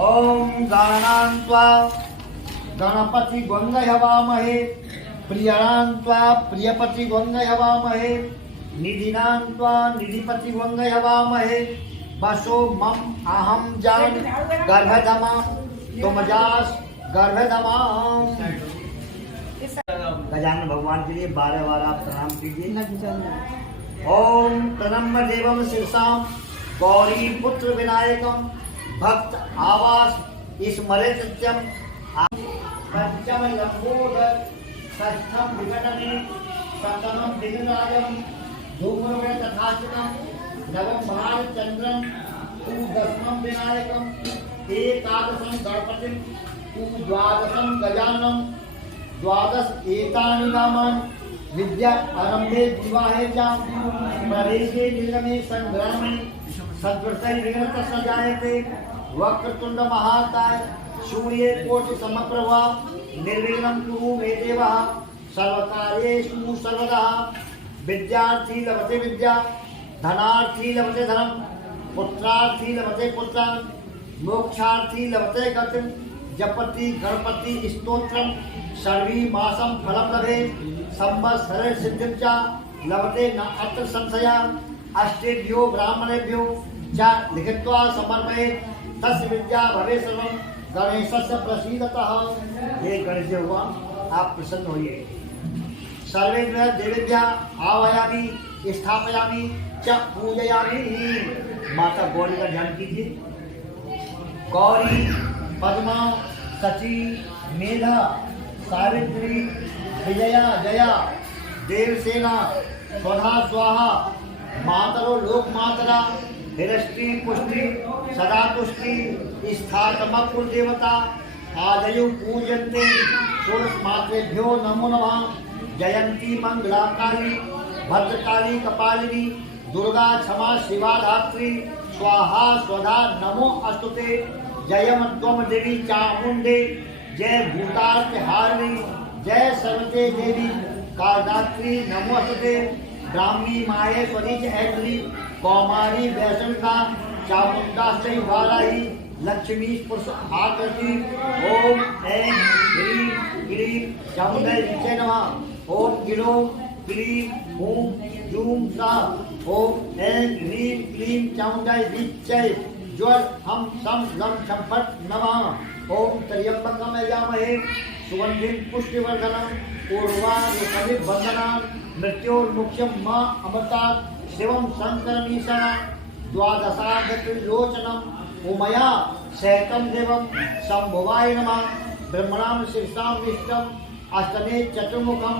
ओम गणान्त्वा गणपति गंगय हवामहे प्रियणान्त्वा प्रियपति गंगय हवामहे निधिनान्त्वा निधिपति गंगय हवामहे वसो मम अहम जान गर्भधमा तुमजास गर्भधमा। गजानन भगवान के लिए 12 बार आप प्रणाम कीजिए। ओम प्रणम्य देवम शीर्षाम गौरी पुत्र विनायकम भक्त आवास स्मरित सत्यम पंचम लंबोदर षष्ठम विघटने सप्तमम दिगराजम धूम्रवृ तथाचनम नवम भालचंद्रम दशमम विनायकम एकादशम गणपतिम द्वादशम गजाननम द्वादश एतानि नामानि विद्या आरंभे विवाहे च प्रवेशे निर्गमे संग्रामे सद्वृत्तै विघ्नः न जायते। वक्रतुंड महाकाय सूर्ये कोटि समप्रभा निर्विघ्नं कुरु मे देव सर्वकार्येषु सर्वदा। विद्यार्थी लभते विद्या धनार्थी लभते धनम पुत्रार्थी लभते पुत्रान् मोक्षार्थी लभते गतिं जपति गणपति स्तोत्रम सर्वी मासम फलम लभे संवत्सरे सिद्धिं च लभते न अत्र संशया। अष्टेभ्यो ब्राह्मणेभ्यो च लिखित्वा समर्पयेत् तस्य विद्या भवे सर्वं गणेशस्य प्रसीदतः। हे गणेश भगवान आप प्रसन्न होइए। सर्वे देवेभ्यः आवाहयामि स्थापयामि च पूजयामि। माता गौरी का ध्यान कीजिए। गौरी पद्मा सची मेधा सावित्री विजया जया देवसेना स्वधा स्वाहा मातरो लोक मातरा हिरष्टि पुष्टि सदा तुष्टि स्थातम कुल देवता आदयु पूजन्ते षोडश मात्रेभ्यो नमो नमः। जयंती मंगला काली भद्रकाली कपालिनी दुर्गा क्षमा शिवा धात्री स्वाहा स्वधा नमो अस्तुते। जयम त्वम देवी चामुंडे जय भूतार्थ हारिणी जय सर्वते देवी कालदात्री नमो अस्तुते। ब्राह्मी माहेश्वरी च ऐश्वरी कौमारी वैष्णविका चामुंडा से वाराही लक्ष्मी पुरुष आकृति। ओम ऐं ह्रीं क्लीं चामुंडै विचे नमः। ओम गिलो क्लीं हूं जूं सा। ओम ऐं ह्रीं क्लीं चामुंडै विचे ज्वर हम सम लं संफट नमः। ओम त्र्यंबकम यजामहे सुगंधिं पुष्टिवर्धनम् उर्वारुकमिव वन्दनान् मृत्योर्मुख्यं मा अमृतात् शिवं शङ्करमीशानं द्वादशाधिकत्रिलोचनम् उमया सहितं देवं शम्भुवाय नमः। ब्रह्मणां शीर्षां निष्ठम् अष्टमे चतुर्मुखं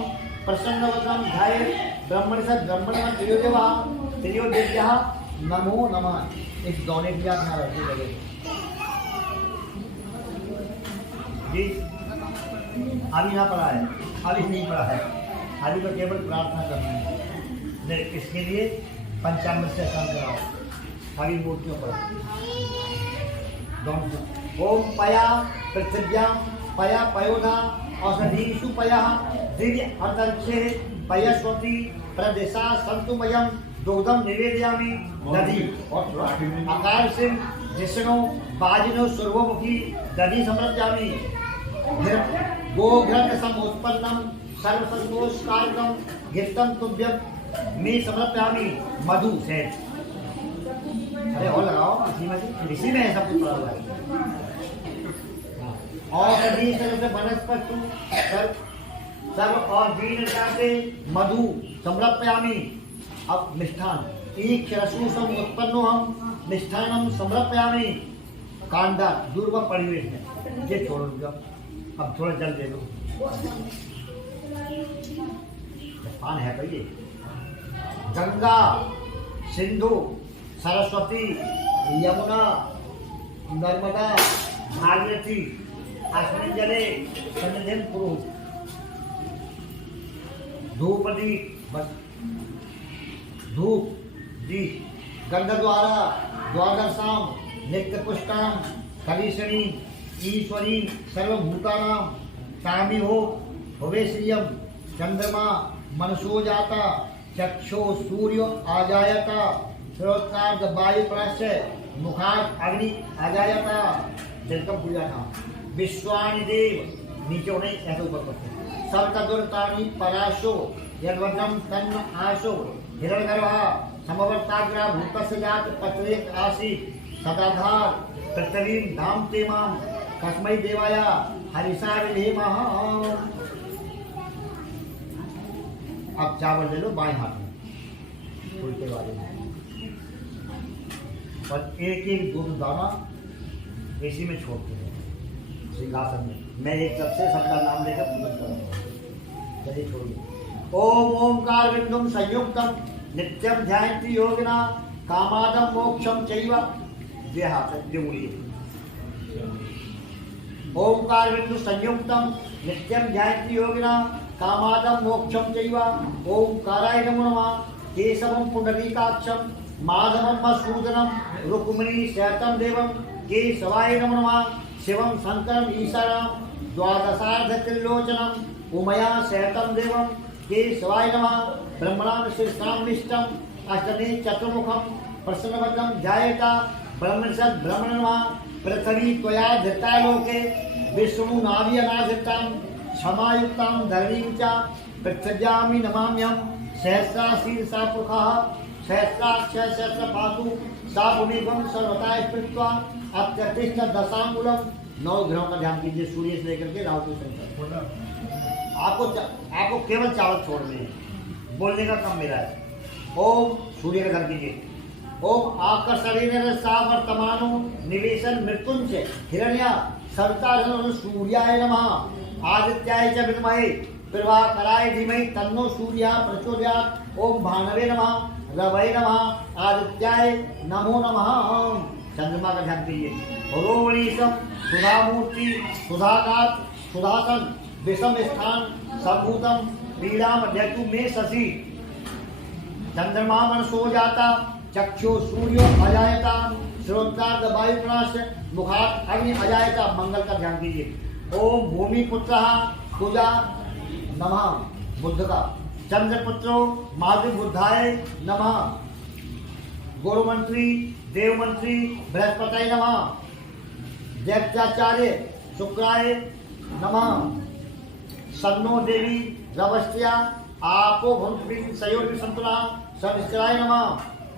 प्रसन्नवदनं ध्यायेत् ब्रह्मणः ब्रह्मणः त्रियोदेव्यः नमो नमः। इस दौरे की आप यहाँ रहते लगे जी। अभी यहाँ पढ़ा है, अभी नहीं पढ़ा है, अभी तो केवल प्रार्थना करना है। इसके लिए पंचामृत से स्नान कराओ। अभी मूर्तियों पर ओम पया पृथिव्यां पया पयोधा औषधीषु पया दिव्य अंतरिक्षे पयस्वती प्रदेशा संतुमयं दुग्धम निवेदयामि। दधि आकार से जिष्णु बाजिनो सर्वमुखी दधि समर्पयामि। गोघृत समुत्पन्नम सर्वसंतोषकारकम घृतम तुभ्यं मे समर्पयामि। मधु से अरे और लगाओ, इसी में सब कुछ पड़ा हुआ है। और यदि सर्व वनस्पति सर्व और दीनता से मधु समर्पयामि। अब मिष्ठान एक रसूसम उत्पन्नो हम मिष्ठानम समर्पयामि। कांडा दुर्वा परिवेश में ये छोड़ दो। अब थोड़ा जल दे दो। पान है भाई। गंगा सिंधु सरस्वती यमुना नर्मदा भागीरथी अस्मिन् जले सन्निधिं कुरु। धूपदी धूप दीप गंध द्वारा द्वादशाम नित्य पुष्टाम कलीशणी ईश्वरी सर्वभूतानां तामी हो भवे श्रियम। चंद्रमा मनसो जाता चक्षो सूर्य आजायता श्रोत्रार्ध वायु प्राश्य मुखात अग्नि आजायता तिलकम पूजा नाम विश्वानि देव नीचे नहीं ऐसे ऊपर करते सप्तदुर्तानि पराशो यद्वज्रम तन्न आशो हिरण्यगर्भः समवर्ताग्रा भूतस्य जात पत्रेक आसीत् सदाधार पृथ्वीं धाम तेमां कस्मै देवाय हरिषा विधेमः। अब चावल ले लो बाएं हाथ में उल्टे वाले में और एक एक दूध दाना इसी में छोड़ते हैं सिंहासन में। मैं एक तरफ से सबका नाम लेकर पूजन करूंगा। चलिए छोड़िए। ओम ओमकार बिंदुम संयुक्तम नित्यम ध्यायन्ति योगिना कामादम मोक्षम चैव। ये हाथ है जो बोलिए। ओमकार बिंदु संयुक्तम नित्यम ध्यायन्ति योगिना कामादम मोक्षम चैव। ओमकाराय नमो नमः। केशवम पुंडरीकाक्षम माधवम मधुसूदनम रुक्मिणी सहितं देवम केशवाय नमो नमः। शिवम शंकरम ईशानम द्वादशार्ध त्रिलोचनम उमया सहितं देवम केशवाय नमः। ब्रह्मणां शीर्षामिष्टम अष्टमे चतुर्मुखम प्रसन्नवदनं ध्यायेता ब्रह्मणसद् ब्रह्मण नमः। पृथ्वी त्वया धृता लोके विष्णु नाभि अनाधृतां क्षमायुक्तां धरणीं च पृथ्व्यामि नमाम्यहं। सहस्राशीर्षा पुरुषः सहस्राक्ष सहस्रपातु सा पुनीभं सर्वथा स्मृत्वा अत्यतिष्ठ दशांगुलम। 9 ग्रहों का ध्यान कीजिए सूर्य से लेकर के राहु तक। आपको केवल चावल छोड़ने हैं, बोलने का काम मेरा है। ओम सूर्य का ध्यान कीजिए। ओम आकर्षण सा वर्तमानो निवेशन मृत्युंजय हिरण्य सविता सूर्याय नमः। आदित्याय च विद्महे प्रभाकराय धीमहि तन्नो सूर्यः प्रचोदयात्। ओम भानवे नमः रवै नमः आदित्याय नमो नमः। चंद्रमा का ध्यान कीजिए। रोवणीशम सुधामूर्ति सुधाकात सुधासन विषम स्थान सबूतम पीड़ा मध्यतु में शशि। चंद्रमा मनसो जाता चक्षु सूर्यो अजायता श्रोत्रार्ध वायु प्राश मुखात अग्नि अजायता। मंगल का ध्यान कीजिए। ओम भूमि पुत्र पूजा नमः बुद्ध का। चंद्रपुत्रो महादेव बुद्धाय नमः। गुरुमंत्री देवमंत्री बृहस्पतये नमः। दैत्याचार्य शुक्राय नमः। सन्नो देवी रवस्त्या आपो भूमि सयोर्य संतुला सविस्त्राय नमः।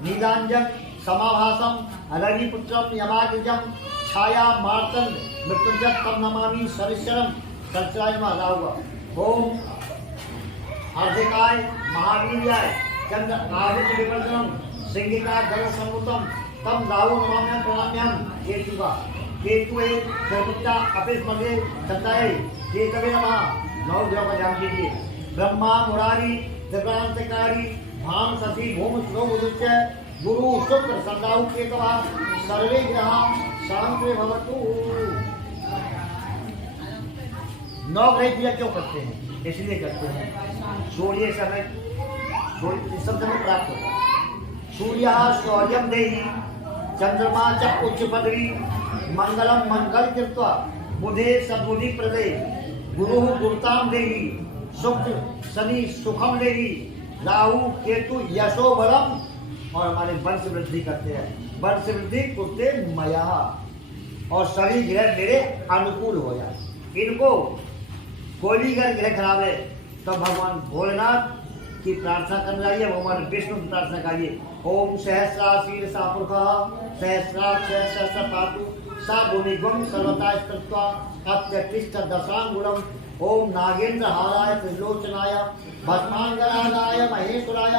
नीलांजन समाभासम रविपुत्रम यमाग्रजम छाया मार्तंड मृत्युंजय तम नमामि सरिश्चरम सरिश्चराय नमः। राहुआ। ओम अर्धिकाय महावीर्याय चंद्र आदित्य विवर्धनम सिंहिका गण संयुतम तम राहु नमाम्यहं प्रणाम्यहं। केतु का केतु एक सर्वोच्चा अपिस मध्य सत्ताय केतवे नमः। 9 ग्रहों का ध्यान कीजिए। ब्रह्मा मुरारी त्रिगुणांतकारी भाम शशि भूम श्लोक गुरु शुक्र संदाहु केतवा सर्वे ग्रह शांति भवतु। 9 ग्रह पूजा क्यों करते हैं? इसलिए करते हैं सूर्य समय शब्द में प्राप्त होगा। सूर्य शौर्यम देहि चंद्रमा च उच्च पदवी मंगलम मंगल कृत्वा बुधे सद्बुद्धि प्रदे गुरु गुरुताम देहि शुक्र शनि सुखम देहि राहु केतु यशो बलम और हमारे वंश वृद्धि करते हैं। वंश वृद्धि कुत्ते मया और सभी ग्रह मेरे अनुकूल हो जाए। इनको कोई भी ग्रह खराब है तो भगवान भोलेनाथ की प्रार्थना करना चाहिए, भगवान विष्णु की प्रार्थना करिए। ओम सहस्राशीर्षा पुरुषः सहस्राक्ष सहस्रपातु सा भूमिगम सर्वथा स्थित्वा अत्यतिष्ठ दशांगुलम। ओम नागेंद्र हाराय त्रिलोचनाय भस्मांगरागाय महेश्वराय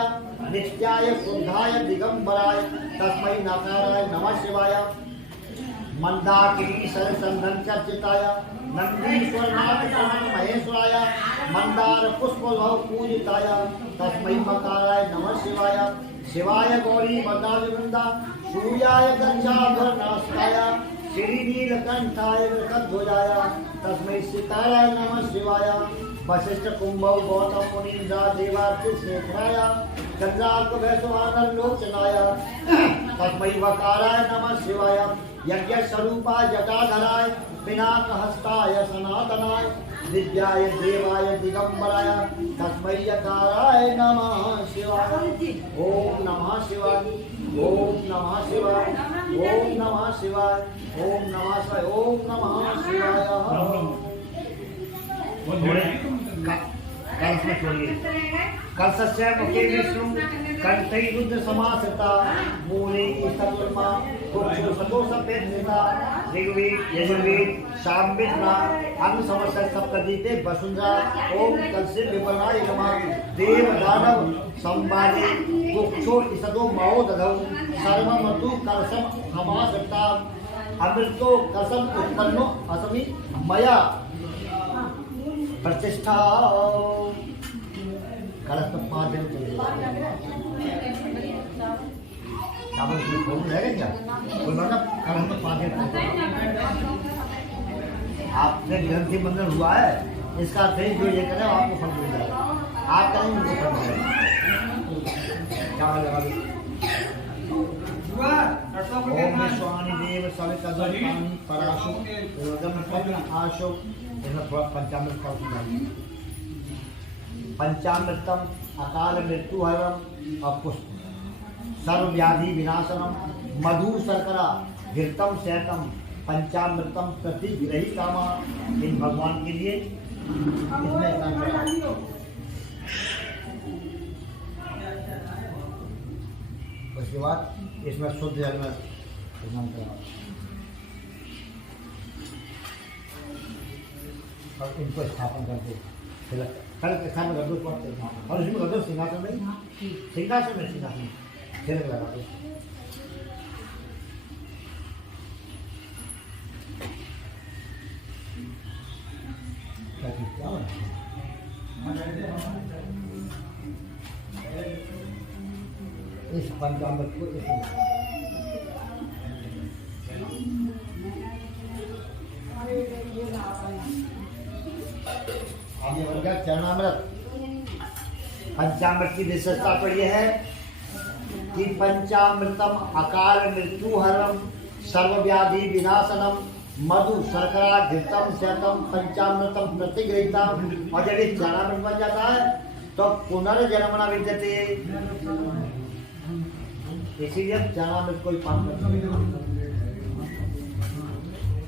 नित्याय शुद्धाय दिगंबराय तस्मै नकाराय नमः शिवाय। मंदाकिनी सरसंधन चर्चिताय नंदीश्वरनाथ महेश्वराय मंदार पुष्पभव पूजिताय तस्मै मकाराय नमः शिवाय। शिवाय गौरी मदाविवृंदा सूर्याय गंगाधरनाशाय श्रीनीलकंठाय वृषध्वजाय तस्मै सिताराय नमः शिवाय। वशिष्ठ कुंभौ गौतम मुनीन्द्रा देवार्ति शेखराय चंद्रार्क वैश्वानर लोचनाय तस्मै वकाराय नमः शिवाय। यज्ञ स्वरूपाय जटाधराय पिनाक हस्ताय सनातनाय विद्याय देवाय दिगंबराय तस्मै यकाराय नमः शिवाय। ओम नमः शिवाय ओम नमः शिवाय ओम नमः शिवाय ओम नमः शिवाय। ओम नमः शिवाय। कलश में छोड़िए। कलशस्य मुखे विष्णु कंठै रुद्र समाश्रिता मूले ईशतर्मा वृक्षो सतोषपेक्षिता ऋग्वेद यजुर्वेद सामवेद अंग समस्त सप्तदीते वसुंधरा। ओम कलशे विपन्नाय नमः। देव दानव संवादे वृक्षो ईशतो महो दधौ सर्वमतु कलशम समाश्रिता अमृतो कलशम उत्पन्नो अस्मि मया प्रतिष्ठा। कलश तो 5 दिन चावल इसमें खोल रहेगा क्या कोई मतलब कलश तो 5 दिन आपने ग्रंथि बंधन हुआ है इसका अर्थ है जो ये करें आपको फल मिल जाएगा। आप करेंगे उनको फल मिलेगा। चावल लगा दो। ओम विश्वानि देव सवितर्वणि पराशु योगम पद्म आशु। इसमें थोड़ा पंचामृत का उपयोग। पंचामृतम अकाल मृत्यु हरम और पुष्प सर्व व्याधि विनाशनम मधु शर्करा घृतम शैतम पंचामृतम प्रतिग्रही कामा। इन भगवान के लिए इसमें उसके बाद इसमें शुद्ध जल में स्नान करा और इनको स्थापन करके कल के स्थान में कर दो और इसमें कर दो सिंहासन में तिलक लगा दो। इस पंचामृत को आगे बन गया चरणामृत। पंचामृत की विशेषता तो यह है कि पंचामृतम अकाल मृत्यु हरम सर्वव्याधि विनाशनम मधु शर्करा घृतम शैतम पंचामृतम प्रतिगृहीता। और जब ये चरणामृत बन जाता है तो पुनर्जन्म न विद्यते। इसीलिए चरणामृत को ही पान करते हैं।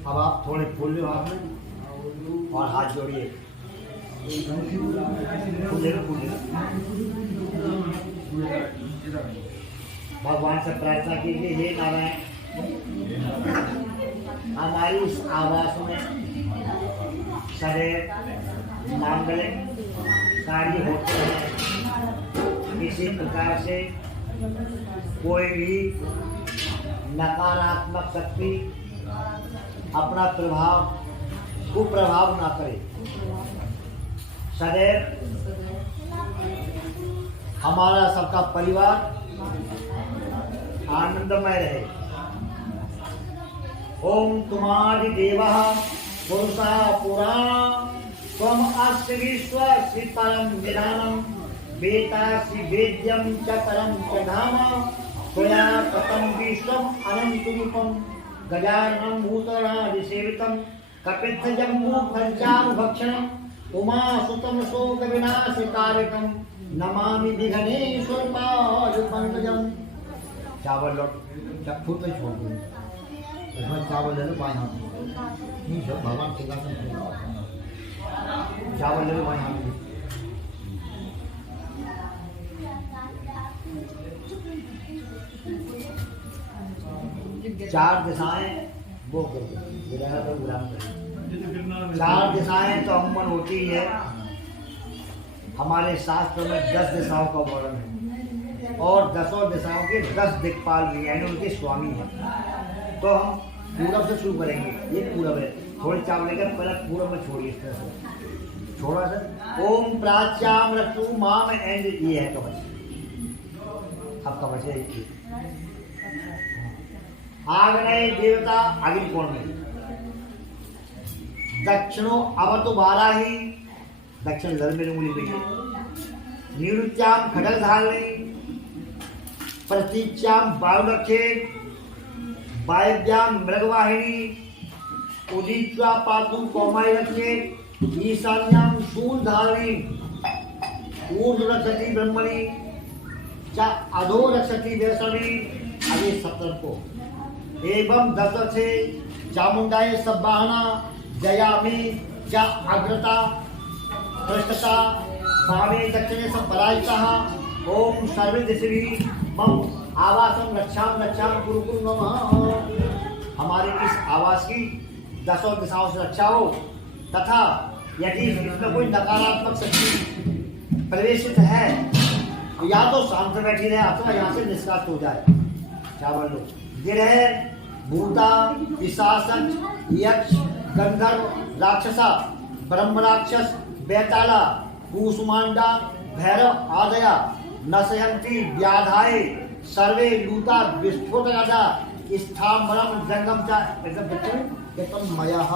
अब आप थोड़े फूल लो हाथ में और हाथ जोड़िए। भगवान से प्रार्थना कीजिए, हे नारायण हमारी इस आवास में सदैव मांगलिक कार्य होते हैं। किसी प्रकार से कोई भी नकारात्मक शक्ति अपना कुप्रभाव ना करे। सदैव हमारा सबका परिवार आनंदमय रहे। ओम तुम्हारी देवा पुरुषा पुराण त्वम अस्य विश्व श्री परम विधानम वेतासि वेद्यम च परम च धाम त्वया ततं विश्वम अनंत रूपम गजाननं भूतनादि सेवितं कपित्थजम्बू पंचाभक्षणम् उमा सुतम शोक विनाश कारकम नमामि विघ्नेश्वर पाद पंकजम। चावल लौट चक्खू तो छोड़ दो, इसमें चावल ले लो बाएं हाथ में। सब भगवान सिंहासन चावल ले लो बाएं हाथ में। चार दिशाएं वो करो, चार दिशाएं तो अमूमन होती है। हमारे शास्त्र में 10 दिशाओं का वर्णन है और 10 दिशाओं के 10 दिक्पाल भी यानी उनके स्वामी हैं। तो हम पूरब से शुरू करेंगे। ये पूरब है, थोड़ी चावल लेकर पहले पूरब में छोड़िए। इस तरह से छोड़ा सर। ओम प्राच्याम रतु माम एंड ये है कवच। अब कवच है आग्नेय देवता अग्निकोण में, दक्षिणों अवतु वाराही दक्षिण धर्म में उंगली पे, निवृत्त्याम खडग धारणी, प्रतीच्याम वायुरक्षे, वायव्याम मृगवाहिनी, उदीच्वा पातु कौमारी रक्षे, ईशान्याम शूल धारणी, ऊर्ध्व रक्षति ब्रह्मणि, च अधो रक्षति वैष्णवी। अभी 17 को एवं 10 से चामुंडाय सब्बाहना जयामि च अग्रता पृष्ठता भावे दक्षिणे संपराजितः ओम सर्वे दिशि मम आवासम रक्षाम रक्षाम गुरुकुल नमः। हमारे इस आवास की दसों दिशाओं से रक्षा हो तथा यदि इसमें कोई नकारात्मक शक्ति प्रवेशित है तो या तो शांत बैठी रहे अथवा यहाँ से निष्कासित हो जाए। क्या बोल लो? गिरह भूता पिशाच यक्ष गंधर्व राक्षसा ब्रह्म राक्षस बेताला कूसमांडा भैरव आदया नशयंती व्याधाए सर्वे लूता विस्फोटकादा स्थामरम जंगम चा एकदम मयः।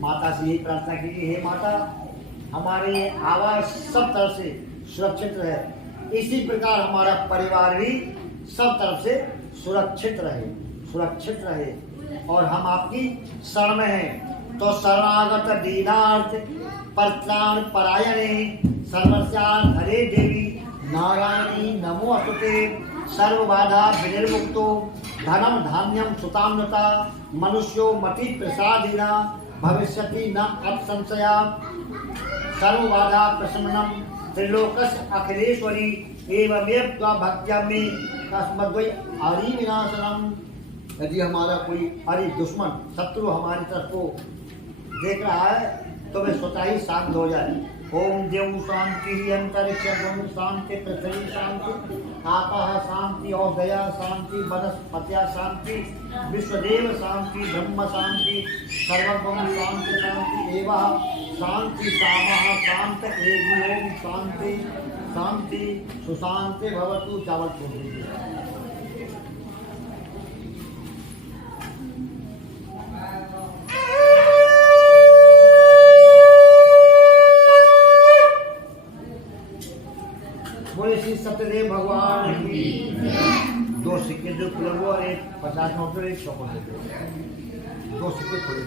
माता से यही प्रार्थना कीजिए, हे माता हमारे आवास सब तरफ से सुरक्षित रहे, इसी प्रकार हमारा परिवार भी सब तरफ से सुरक्षित रहे और हम आपकी शरण में हैं। तो शरणागत दीनार्थ परित्राण परायणे सर्वस्यार्थ हरे देवी नारायणी नमोस्तुते सर्व बाधा विनिर्मुक्तो धनम धान्यम सुतामृता मनुष्यो मति प्रसादिना भविष्यति न अपसंशया सर्व बाधा प्रशमनम त्रिलोकस्य अखिलेश्वरी एवमेव त्वा भक्त्या में तस्मद्वै आदि विनाशनम। यदि हमारा कोई अरे दुश्मन शत्रु हमारी तरफ को देख रहा है तो वे स्वतः ही शांत हो जाए। ओम देव शांति अंतरिक्ष शांति पृथ्वी शांति आकाश शांति औषधया शांति वनस्पत्या शांति विश्वदेव शांति ब्रह्म शांति सर्वभौम शांति शांति एवं शांति सामः शांत एवं शांति शांति सुशांति भवतु। चावल छोड़ दीजिए। बोले श्री सत्यदेव भगवान की। दो सिक्के जो खुले हुए और एक 50 नोट और एक 100 नोट, दो सिक्के खुले।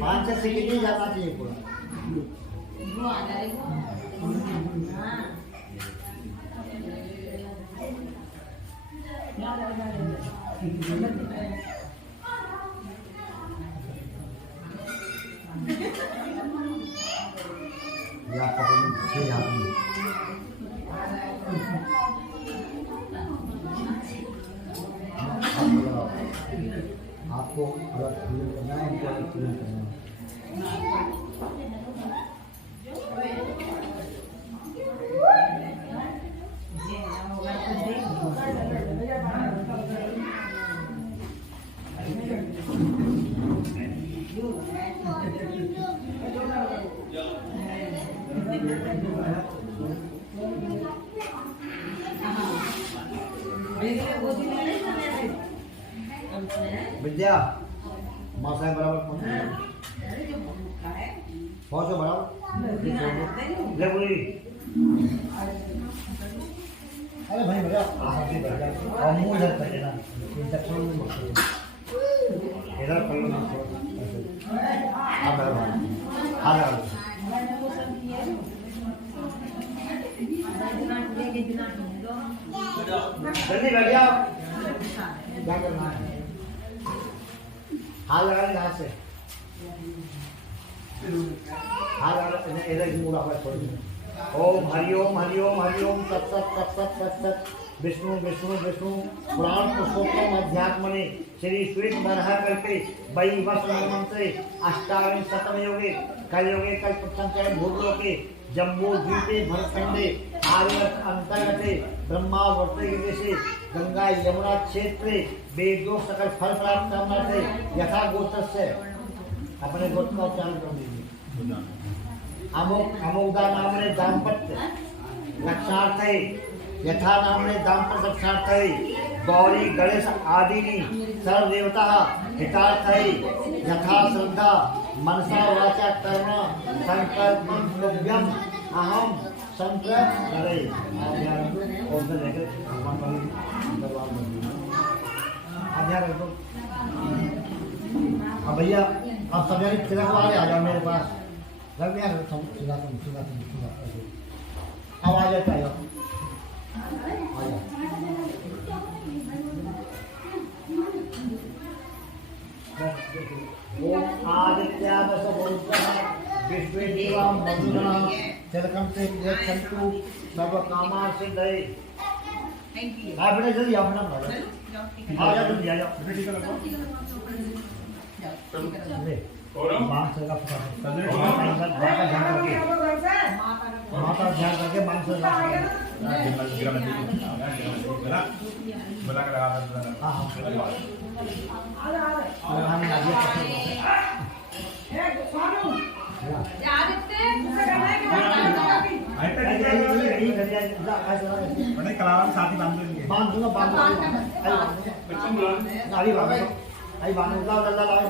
पाँच छह सेकंड नहीं जाना चाहिए पूरा। आपको अलग फील करना है, इनको अलग फील करना है। विद्या मासाएं बराबर पहुंचो बराबर ले बोली। अरे भाई भैया और मुंह इधर कर देना, इंजेक्शन में मत इधर कर लो। अब बराबर हां जल्दी बैठ जाओ। क्या करना है? हाथ लगा ले हाथ से, हाथ लगा इधर ही मुड़ा हुआ छोड़। ओम हरिओम हरिओम हरिओम तत्सत तत्सत तत्सत विष्णु विष्णु विष्णु पुराण पुरुषोत्तम अध्यात्मने श्री श्वेत बरह कल्पे वैवस्वत मंत्रे अष्टाविंशतम योगे कलयुगे कल्पसंचय भूलोके जम्बू द्वीपे भरतखंडे आर्यवर्त अंतर्गते ब्रह्मावर्त देशे गंगा यमुना क्षेत्रे वेदो सकल फल प्राप्त करना से यथा गोत्र से अपने गोत्र का उच्चारण कर दीजिए। अमुक अमुकदा नाम ने दाम्पत्य रक्षार्थे यथा नामने दाम्पत्य रक्षार्थे गौरी गणेश आदीनि सर्वदेवता हितार्थे यथा श्रद्धा मनसा वाचा कर्म संकल्पम अहम संकल्प करे। और से लेकर भगवान वाली दरबार में अब ध्यान रखो। अब भैया अब सब यानी तिलक वाले आ जाओ मेरे पास। रख दिया सीधा अब आ जाता है। ओम आदित्याय वसुदेवाय विश्वेदेवाय मधुनाः तिलकं ते यच्छन्तु सर्वकामाः सिद्धये। आप बेटा जल्दी आओ ना भाई। आ जाओ जल्दी आ जाओ। बेटी का लगो। ले और मांस का फटा। माता ध्यान करके मांस का बना कर हां हां कलावान साथी बांध दूंगा अभी बांध लल्ला लाओ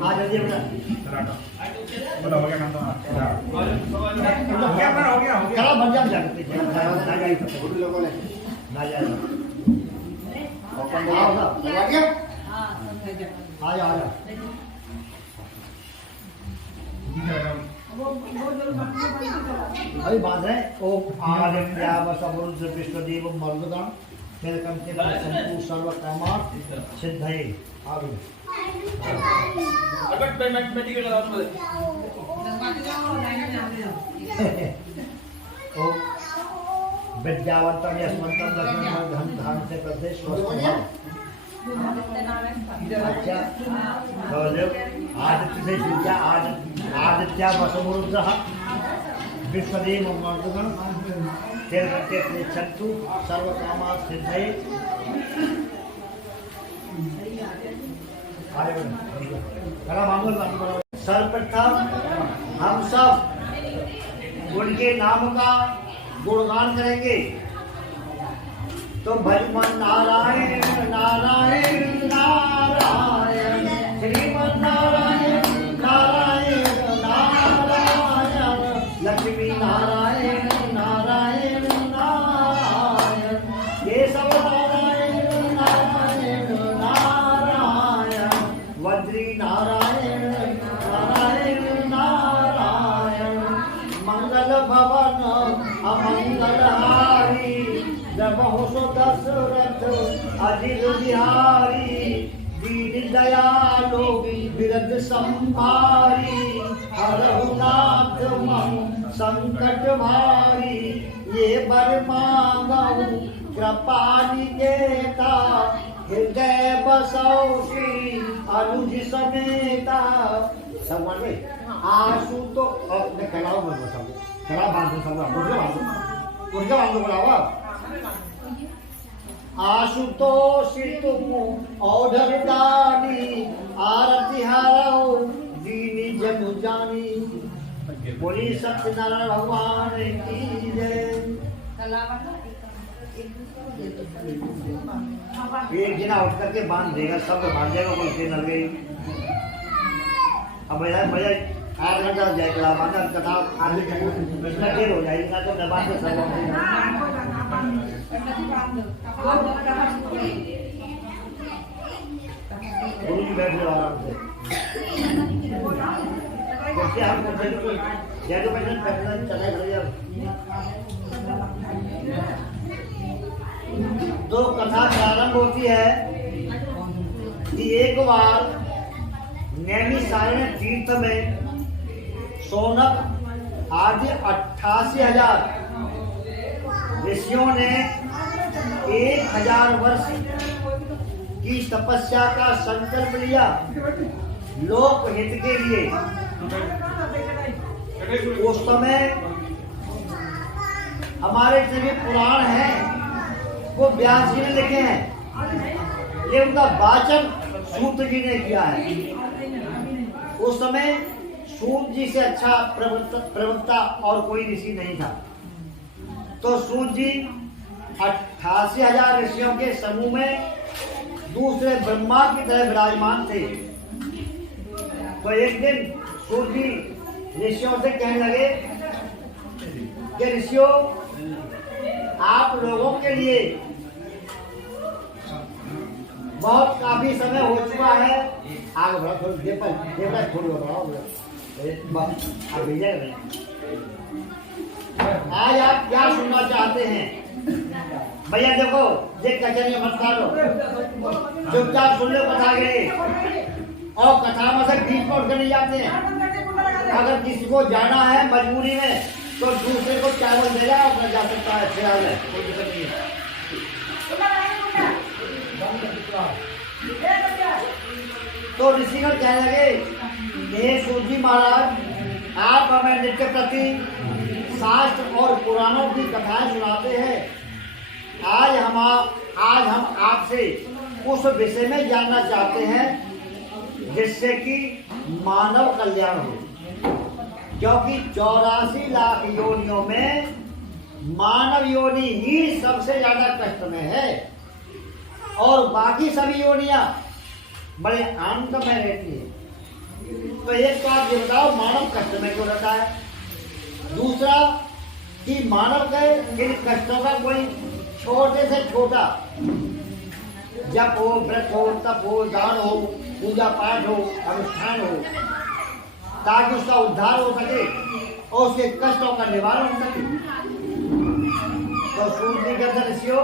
आ जल्दी बेटा बोलो हो गया काम तो हो गया चलो बन जा जाते ना जाए लोगों ने ना जाए ओपन आओ ना लगा दिया आ जा अभी बात है ओम आदित्याय वसुदेवाय विश्वदेव मरुदगण तिलकं ते यच्छन्तु सर्वकामाः सिद्धये। आगे अगर पेमेंट में टिकट लगा दो ओ विद्यावंतं यशवंतं लक्ष्मणं धन धान से प्रदेश अच्छा आदित्य से विद्या आदित्य वसुरुद्रः विश्वदेव मरुदगण तिलकं ते यच्छन्तु सर्वकामाः सिद्धये। सर्वप्रथम हम सब उनके नाम का गुणगान करेंगे। तो भजमन नारायण नारायण नारायण श्रीमन नारायण नारायण नारायण लक्ष्मी नारायण नारायण नारायण केशव नारायण नारायण नारायण वज्री नारायण नारायण नारायण मंगल भवन अमंगलहारी जबहु सो दशरथ अजित बिहारी दीन दयालो बिरद संभारी हरहु नाथ मम संकट भारी ये बर मांगहु कृपा निकेता हृदय बसौ श्री अनुज समेता। समझ में आंसू तो अपने कलाओ में बसा कला बांधो सब उनके बांधो बोलावा आशुतोष तुम औधर दानी आरती हारो दीनी जग जानी बोली सत्यनारायण भगवान की जय। एक जना उठ करके बांध देगा सब बांध देगा कोई देर लग गई। अब भैया भैया 8 घंटा जाए कला बांधा कथा आगे इतना देर हो जाएगी ना तो मैं बांध कर सकता गुरु जी बैठ जाओ आराम से जैसे आपको जैसे पैसा चला भैया। तो कथा प्रारंभ होती है कि एक बार नैमिषारण्य तीर्थ में सोनक आदि 88,000 ऋषियों ने 1000 वर्ष की तपस्या का संकल्प लिया लोक हित के लिए। उस समय हमारे जितने पुराण हैं वो व्यास जी ने लिखे हैं, ये उनका वाचन सूत जी ने किया है। उस समय सूत जी से अच्छा प्रवक्ता और कोई ऋषि नहीं था। तो सूत जी 88,000 ऋषियों के समूह में दूसरे ब्रह्मा की तरह विराजमान थे। तो एक दिन सूत जी ऋषियों से कहने लगे कि ऋषियों, आप लोगों के लिए बहुत काफी समय हो चुका है। आगे बढ़ा थोड़ी बढ़ाओ, बस आप भेजा नहीं। आज आप क्या सुनना चाहते हैं? भैया देखो, ये कचहरी मत करो, चुपचाप सुन लो कथा के लिए। और कथा में से बीच में उठकर नहीं जाते हैं। अगर किसी को जाना है मजबूरी में तो दूसरे को चावल दे जाओ, अपना जा सकता है, ख्याल है, कोई दिक्कत नहीं है। तो ऋषिगण कहने लगे, हे सूत जी महाराज, आप हमें नित्य प्रति शास्त्र और पुराणों की कथाएं सुनाते हैं। आज हम आपसे उस विषय में जानना चाहते हैं जिससे कि मानव कल्याण हो। क्योंकि 84 लाख योनियों में मानव योनि ही सबसे ज्यादा कष्ट में है और बाकी सभी योनियां बड़े आनंद में रहती है। तो एक तो आप ये बताओ, मानव कष्ट में क्यों रहता है? दूसरा कि मानव के इन कष्टों का कोई छोटे से छोटा जप हो, व्रत हो, तप हो, दान हो, पूजा पाठ हो, अनुष्ठान हो, ताकि उसका उद्धार हो सके और उसके कष्टों का निवारण हो सके। तो सूत जी कहते, ऋषियों,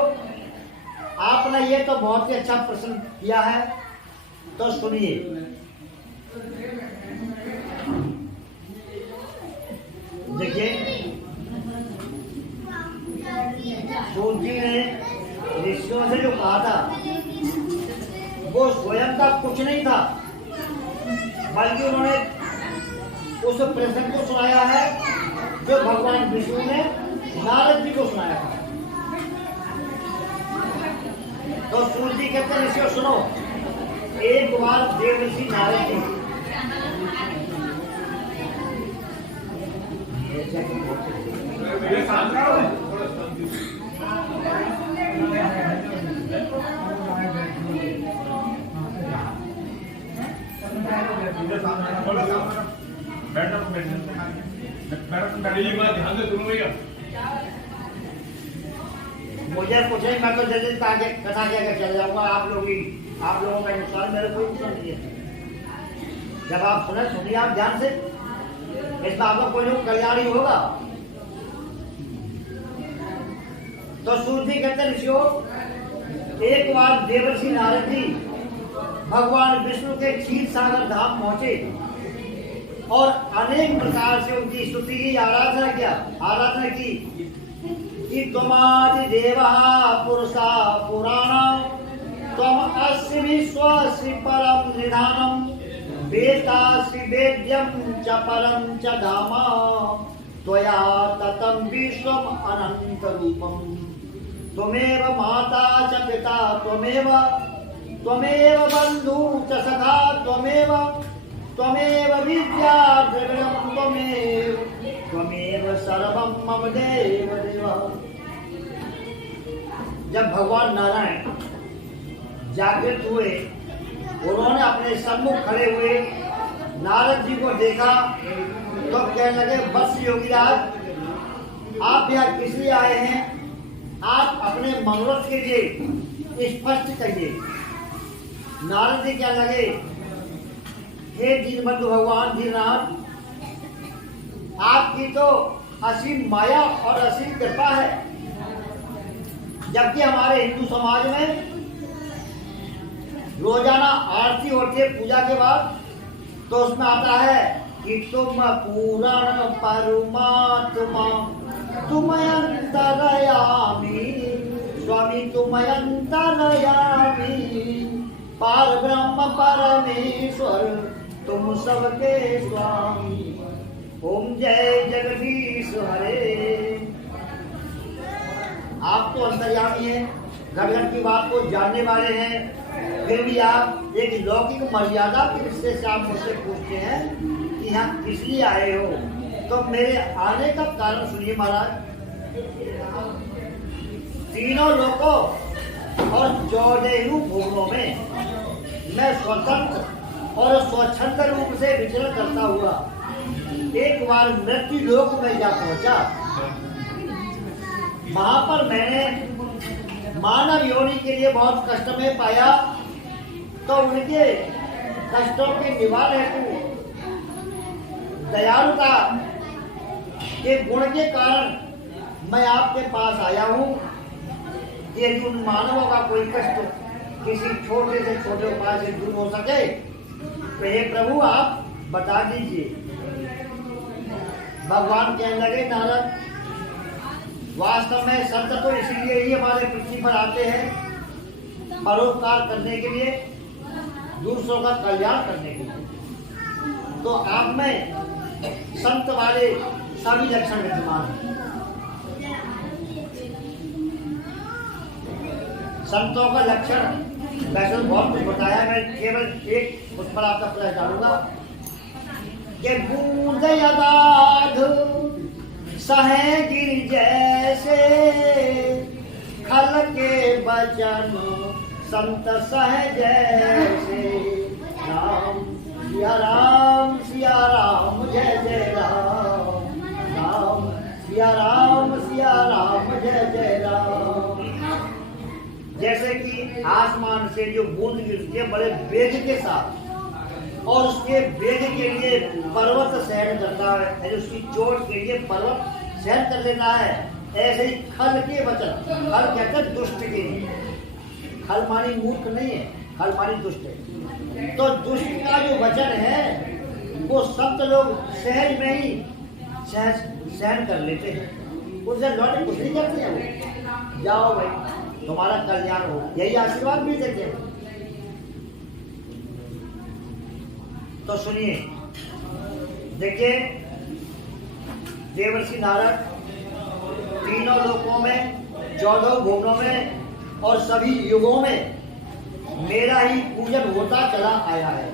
आपने ये तो बहुत ही अच्छा प्रश्न किया है, तो सुनिए। देखिए, सूत जी ने ऋषियों से जो कहा था वो स्वयं का कुछ नहीं था, बल्कि उन्होंने उस प्रश्न को सुनाया है जो भगवान विष्णु ने नारद जी को सुनाया था। तो सूत जी कहते हैं, ऋषियों सुनो, एक बार देवर्षि नारद जी मुझे कुछ नहीं, मैं तो जल्दी कथा क्या चल जाऊंगा। आप लोगों का नुकसान, मेरे कोई नुकसान नहीं है। जब आप सुनिए आप ध्यान से, इसमें आपका कोई कल्याण ही होगा। तो सूत जी कहते हैं, ऋषियों, एक बार देवर्षि नारद जी भगवान विष्णु के क्षीर सागर धाम पहुंचे और अनेक प्रकार से उनकी स्तुति की आराधना की कि त्वमादि देवा पुरुषा पुराण त्वम अस्मि विश्वस्य परम निधानम वेदासि वेद्यम च परम च धाम त्वया ततं विश्वम अनंत रूपम त्वमेव माता च पिता त्वमेव बंधु च सखा त्वमेव विद्या द्रविणं त्वमेव सर्वं मम देव देव। जब भगवान नारायण जागृत हुए, उन्होंने अपने सम्मुख खड़े हुए नारद जी को देखा तो कहने लगे, बस योगीराज, आप यहाँ किस लिए आए हैं? आप अपने मनोरथ के लिए स्पष्ट कहिए। नारद जी क्या लगे, हे दीनबंधु भगवान दीननाथ, आपकी तो असीम माया और असीम कृपा है। जबकि हमारे हिंदू समाज में रोजाना आरती होती है पूजा के बाद, तो उसमें आता है कि तुम पूर्ण परमात्मा तुम अंतरयामी स्वामी तुम अंतरयामी पार ब्रह्म परमेश्वर तुम सबके स्वामी ओम जय जगदीश हरे। आप तो अंतर्यामी हैं, घर घर की बात को जानने वाले हैं, फिर भी आप एक लौकिक मर्यादा के दृष्टि से आप मुझसे पूछते हैं कि यहाँ किस लिए आए हो? तो मेरे आने का कारण सुनिए महाराज। तीनों लोकों और 14 भुवनों में मैं स्वतंत्र और स्वच्छंद रूप से विचरण करता हुआ एक बार मृत्यु लोक में जा पहुंचा। वहां पर मैंने मानव योनि के लिए बहुत कष्ट में पाया, तो उनके कष्टों के निवारण हेतु दयालुता के गुण के कारण मैं आपके पास आया हूँ। यदि उन मानवों का कोई कष्ट किसी छोटे से छोटे उपाय से दूर हो सके तो हे प्रभु आप बता दीजिए। भगवान कहने लगे, नारद, वास्तव में संत तो इसीलिए ही हमारे पृथ्वी पर आते हैं, परोपकार करने के लिए, दूसरों का कल्याण करने के लिए। तो आप में संत वाले सभी लक्षण विद्यमान हैं। संतों का लक्षण वैसे बहुत कुछ बताया, मैं केवल एक उस पर आपका प्रयास डालूंगा कि बूंद यदाध सहे गिर जैसे, खल के बचन संत सह जैसे। राम सिया राम जय जय राम, राम सिया राम जय जय राम। जैसे कि आसमान से जो बूंद गिरती है बड़े वेग के साथ, और उसके वेग के लिए पर्वत सहन करता है, उसकी चोट के लिए पर्वत सहन कर लेता है, ऐसे ही खल के वचन, खल कहते हैं दुष्ट के लिए। खल मानी मूर्ख नहीं है, खल मानी दुष्ट है। तो दुष्ट का जो वचन है वो संत लोग सहज में ही सहन कर लेते हैं, उनसे लौटे कुछ नहीं करते हैं वो। जाओ भाई तुम्हारा कल्याण हो, यही आशीर्वाद भी देते हैं। तो सुनिए, देखिए, देवर्षि नारद तीनों लोकों में, 14 भुवनों में और सभी युगों में मेरा ही पूजन होता चला आया है,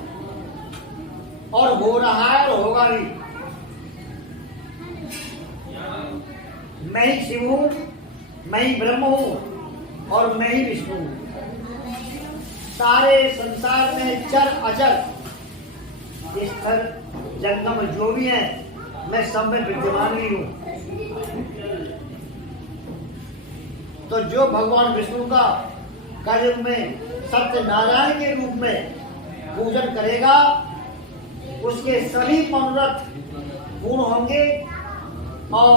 और हो रहा है और होगा भी। मैं ही शिव हूं, मैं ही ब्रह्म हूं और मैं ही विष्णु हूं। सारे संसार में चर अचर स्थल जंगम जो भी है, मैं सब में विद्यमान ही हूं। तो जो भगवान विष्णु का कलयुग में सत्यनारायण के रूप में पूजन करेगा, उसके सभी मनोरथ पूर्ण होंगे और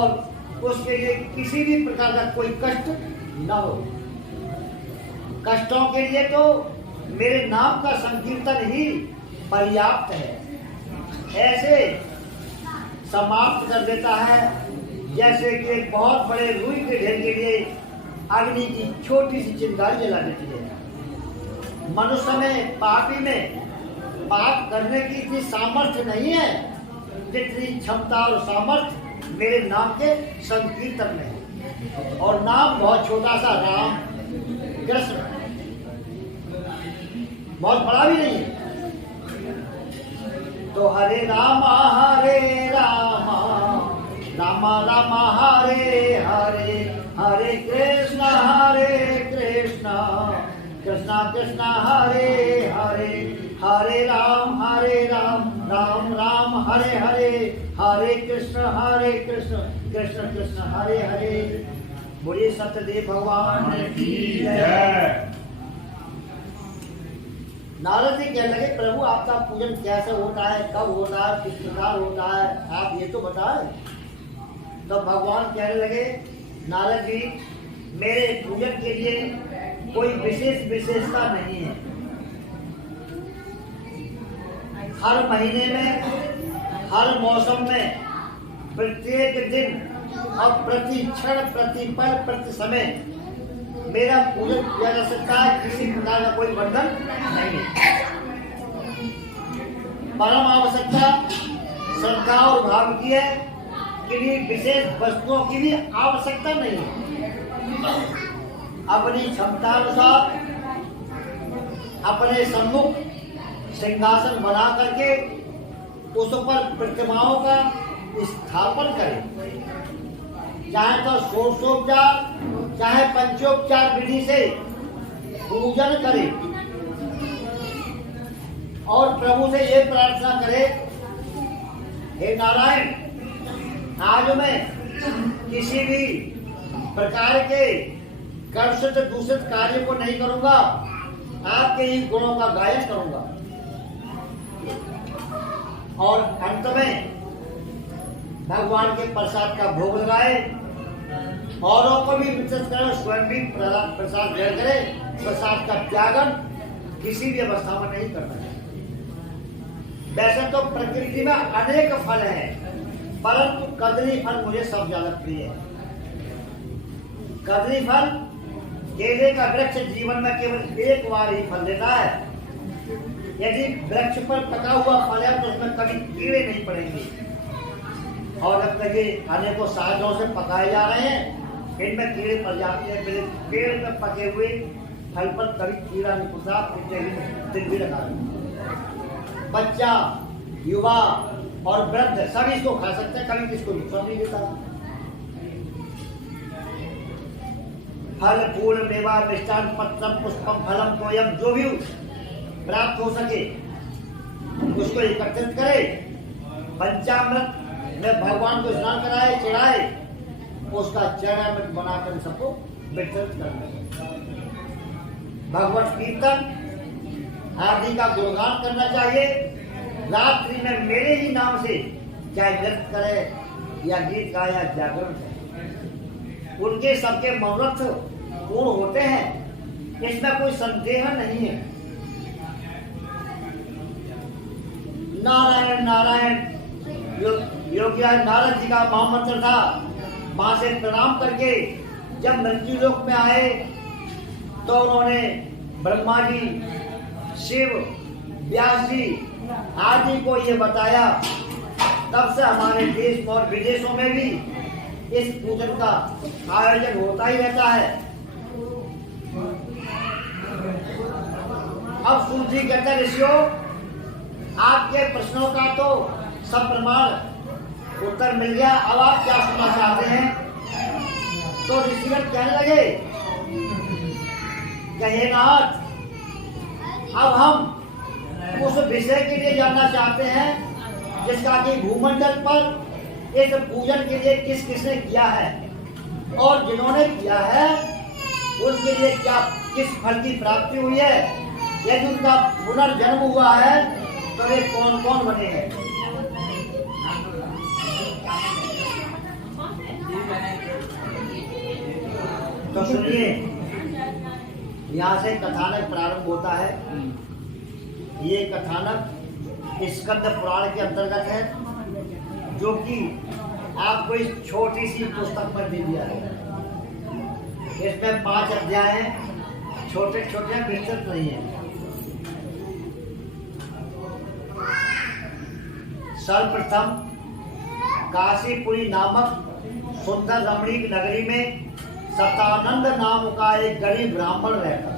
उसके लिए किसी भी प्रकार का कोई कष्ट न हो। कष्टों के लिए तो मेरे नाम का संकीर्तन ही पर्याप्त है। ऐसे समाप्त कर देता है जैसे कि एक बहुत बड़े रुई के ढेर के लिए अग्नि की छोटी सी चिंगारी जला देती है। मनुष्य में, पापी में पाप करने की इतनी सामर्थ्य नहीं है जितनी क्षमता और सामर्थ्य मेरे नाम के संकीर्तन में है। और नाम बहुत छोटा सा, राम कृष्ण, बहुत बड़ा भी नहीं है। तो हरे रामा रामा रामा हरे हरे, हरे कृष्णा कृष्णा कृष्णा हरे हरे, हरे राम राम राम हरे हरे, हरे कृष्ण कृष्ण कृष्ण हरे हरे। बोलिए सत्यदेव भगवान की जय। नारद जी कहने लगे, प्रभु आपका पूजन कैसे होता है, कब होता है, किस प्रकार होता है, आप ये तो बताएं। तो भगवान कहने लगे, नारद जी मेरे पूजन के लिए कोई विशेष विशेषता नहीं है। हर महीने में, हर मौसम में, प्रत्येक दिन और प्रति क्षण, प्रति पल, प्रति समय मेरा पूजन किया जा सकता है। किसी प्रकार का कोई बंधन नहीं है। परम आवश्यकता श्रद्धा और भाव की है, किसी विशेष वस्तुओं की भी आवश्यकता नहीं है। अपनी क्षमता अनुसार अपने सम्मुख सिंहासन बना करके उस पर प्रतिमाओं का स्थापन करे, चाहे तो षोडशोपचार चाहे पंचोपचार विधि से पूजन करे और प्रभु से ये प्रार्थना करे, हे नारायण, आज मैं किसी भी प्रकार के कर्षित दूषित कार्य को नहीं करूंगा, आपके ही गुणों का गायन करूंगा। और अंत में भगवान के प्रसाद का भोग लगाए, औरों को भी वितरित करे, स्वयं भी प्रसाद ग्रहण करे। प्रसाद का त्यागन किसी भी अवस्था में नहीं करना चाहिए। वैसे तो प्रकृति में अनेक फल हैं, परंतु कदली फल मुझे सब ज्यादा प्रिय है। कदली फल, केले का वृक्ष जीवन में केवल एक बार ही फल देता है। यदि वृक्ष पर पका हुआ फल है तो उसमें कभी कीड़े नहीं पड़ेंगे। और अब तक ये अनेकों सालों से पकाए जा रहे हैं, इनमें कीड़े पड़ जाते हैं। मेरे पेड़ में पके हुए फल पर कभी कीड़ा नहीं पड़ता। दिन भी रखा है। बच्चा, युवा और वृद्ध सभी इसको खा सकते हैं, कभी किसको नुकसान नहीं देता। फल फूल मेवा मिष्टान पत्रम पुष्पम फलम तोयम, जो भी प्राप्त हो सके उसको एकत्रित करे, पंचामृत में भगवान को स्नान कराए, चढ़ाए, उसका चरणामृत बनाकर सबको वितरित करना। भगवत कीर्तन आदि का गुणगान करना चाहिए। रात्रि में मेरे ही नाम से चाहे नृत्य करे या गीत गाए या जागरण करे, उनके सबके मनोरथ पूर्ण होते हैं, इसमें कोई संदेह नहीं है। नारायण नारायण योगी नारद जी का महामंत्र था। मां से प्रणाम करके जब मृत्यु लोक में आए तो उन्होंने ब्रह्मा जी, शिव, व्यास जी आदि को ये बताया। तब से हमारे देश और विदेशों में भी इस पूजन का आयोजन होता ही रहता है। अब सूत जी कहते हैं, ऋषियों, आपके प्रश्नों का तो सब प्रमाण उत्तर मिल गया, अब आप क्या सुनना चाहते हैं? तो ऋषिगण कहने लगे, कहे नाथ, अब हम उस विषय के लिए जानना चाहते हैं जिसका कि भूमंडल पर इस पूजन के लिए किस किसने किया है, और जिन्होंने किया है उनके लिए क्या किस फल की प्राप्ति हुई है, यदि उनका पुनर्जन्म हुआ है तो वे कौन कौन बने हैं। तो सुनिए, यहाँ से कथानक प्रारंभ होता है। ये कथानक स्कंद पुराण के अंतर्गत है, जो कि आपको इस छोटी सी पुस्तक पर दे दिया है। इसमें 5 अध्याय हैं, छोटे छोटे विस्तृत नहीं है। सर्वप्रथम काशीपुरी नामक सुंदर रमणीक नगरी में सतानंद नाम का एक गरीब ब्राह्मण रहता था।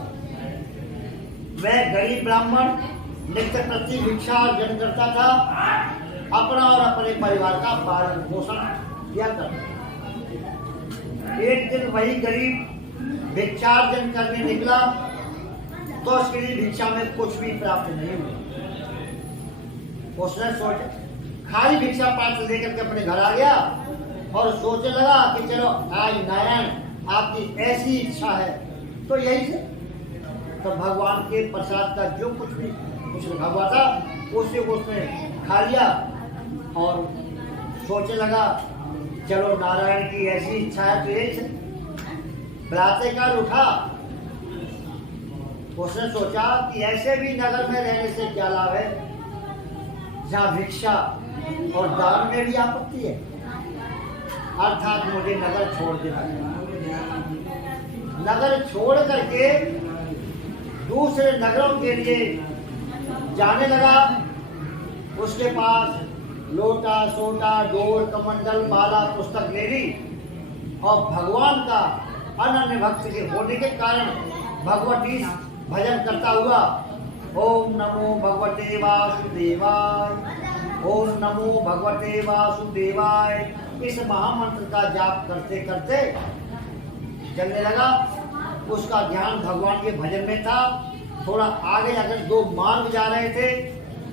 वह गरीब ब्राह्मण नित्य प्रति भिक्षा अर्जन करता था, अपना और अपने परिवार का पालन पोषण किया करता था। एक दिन वही गरीब भिक्षार्जन करने निकला तो उसके लिए भिक्षा में कुछ भी प्राप्त नहीं हुआ। उसने सोचा, खाली भिक्षा पात्र लेकर के अपने घर आ गया और सोचने लगा कि चलो आज नारायण आपकी ऐसी इच्छा है तो यही से तो भगवान के प्रसाद का जो कुछ भी कुछ रखा हुआ था उसे उसने खा लिया और सोचने लगा, चलो नारायण की ऐसी इच्छा है तो यही से। प्रातःकाल उठा, उसने सोचा कि ऐसे भी नगर में रहने से क्या लाभ है जहाँ भिक्षा और दान में भी आपत्ति है, अर्थात मुझे नगर छोड़ देना है। नगर छोड़ करके दूसरे नगरों के लिए जाने लगा। उसके पास लोटा सोटा डोर कमंडल माला पुस्तक ले ली और भगवान का अनन्य भक्त के होने के कारण भगवती भजन करता हुआ ओम नमो भगवते वासुदेवाय ओम नमो भगवते वासुदेवाय, इस महामंत्र का जाप करते करते चलने लगा। उसका ध्यान भगवान के भजन में था। थोड़ा आगे जाकर दो मार्ग जा रहे थे।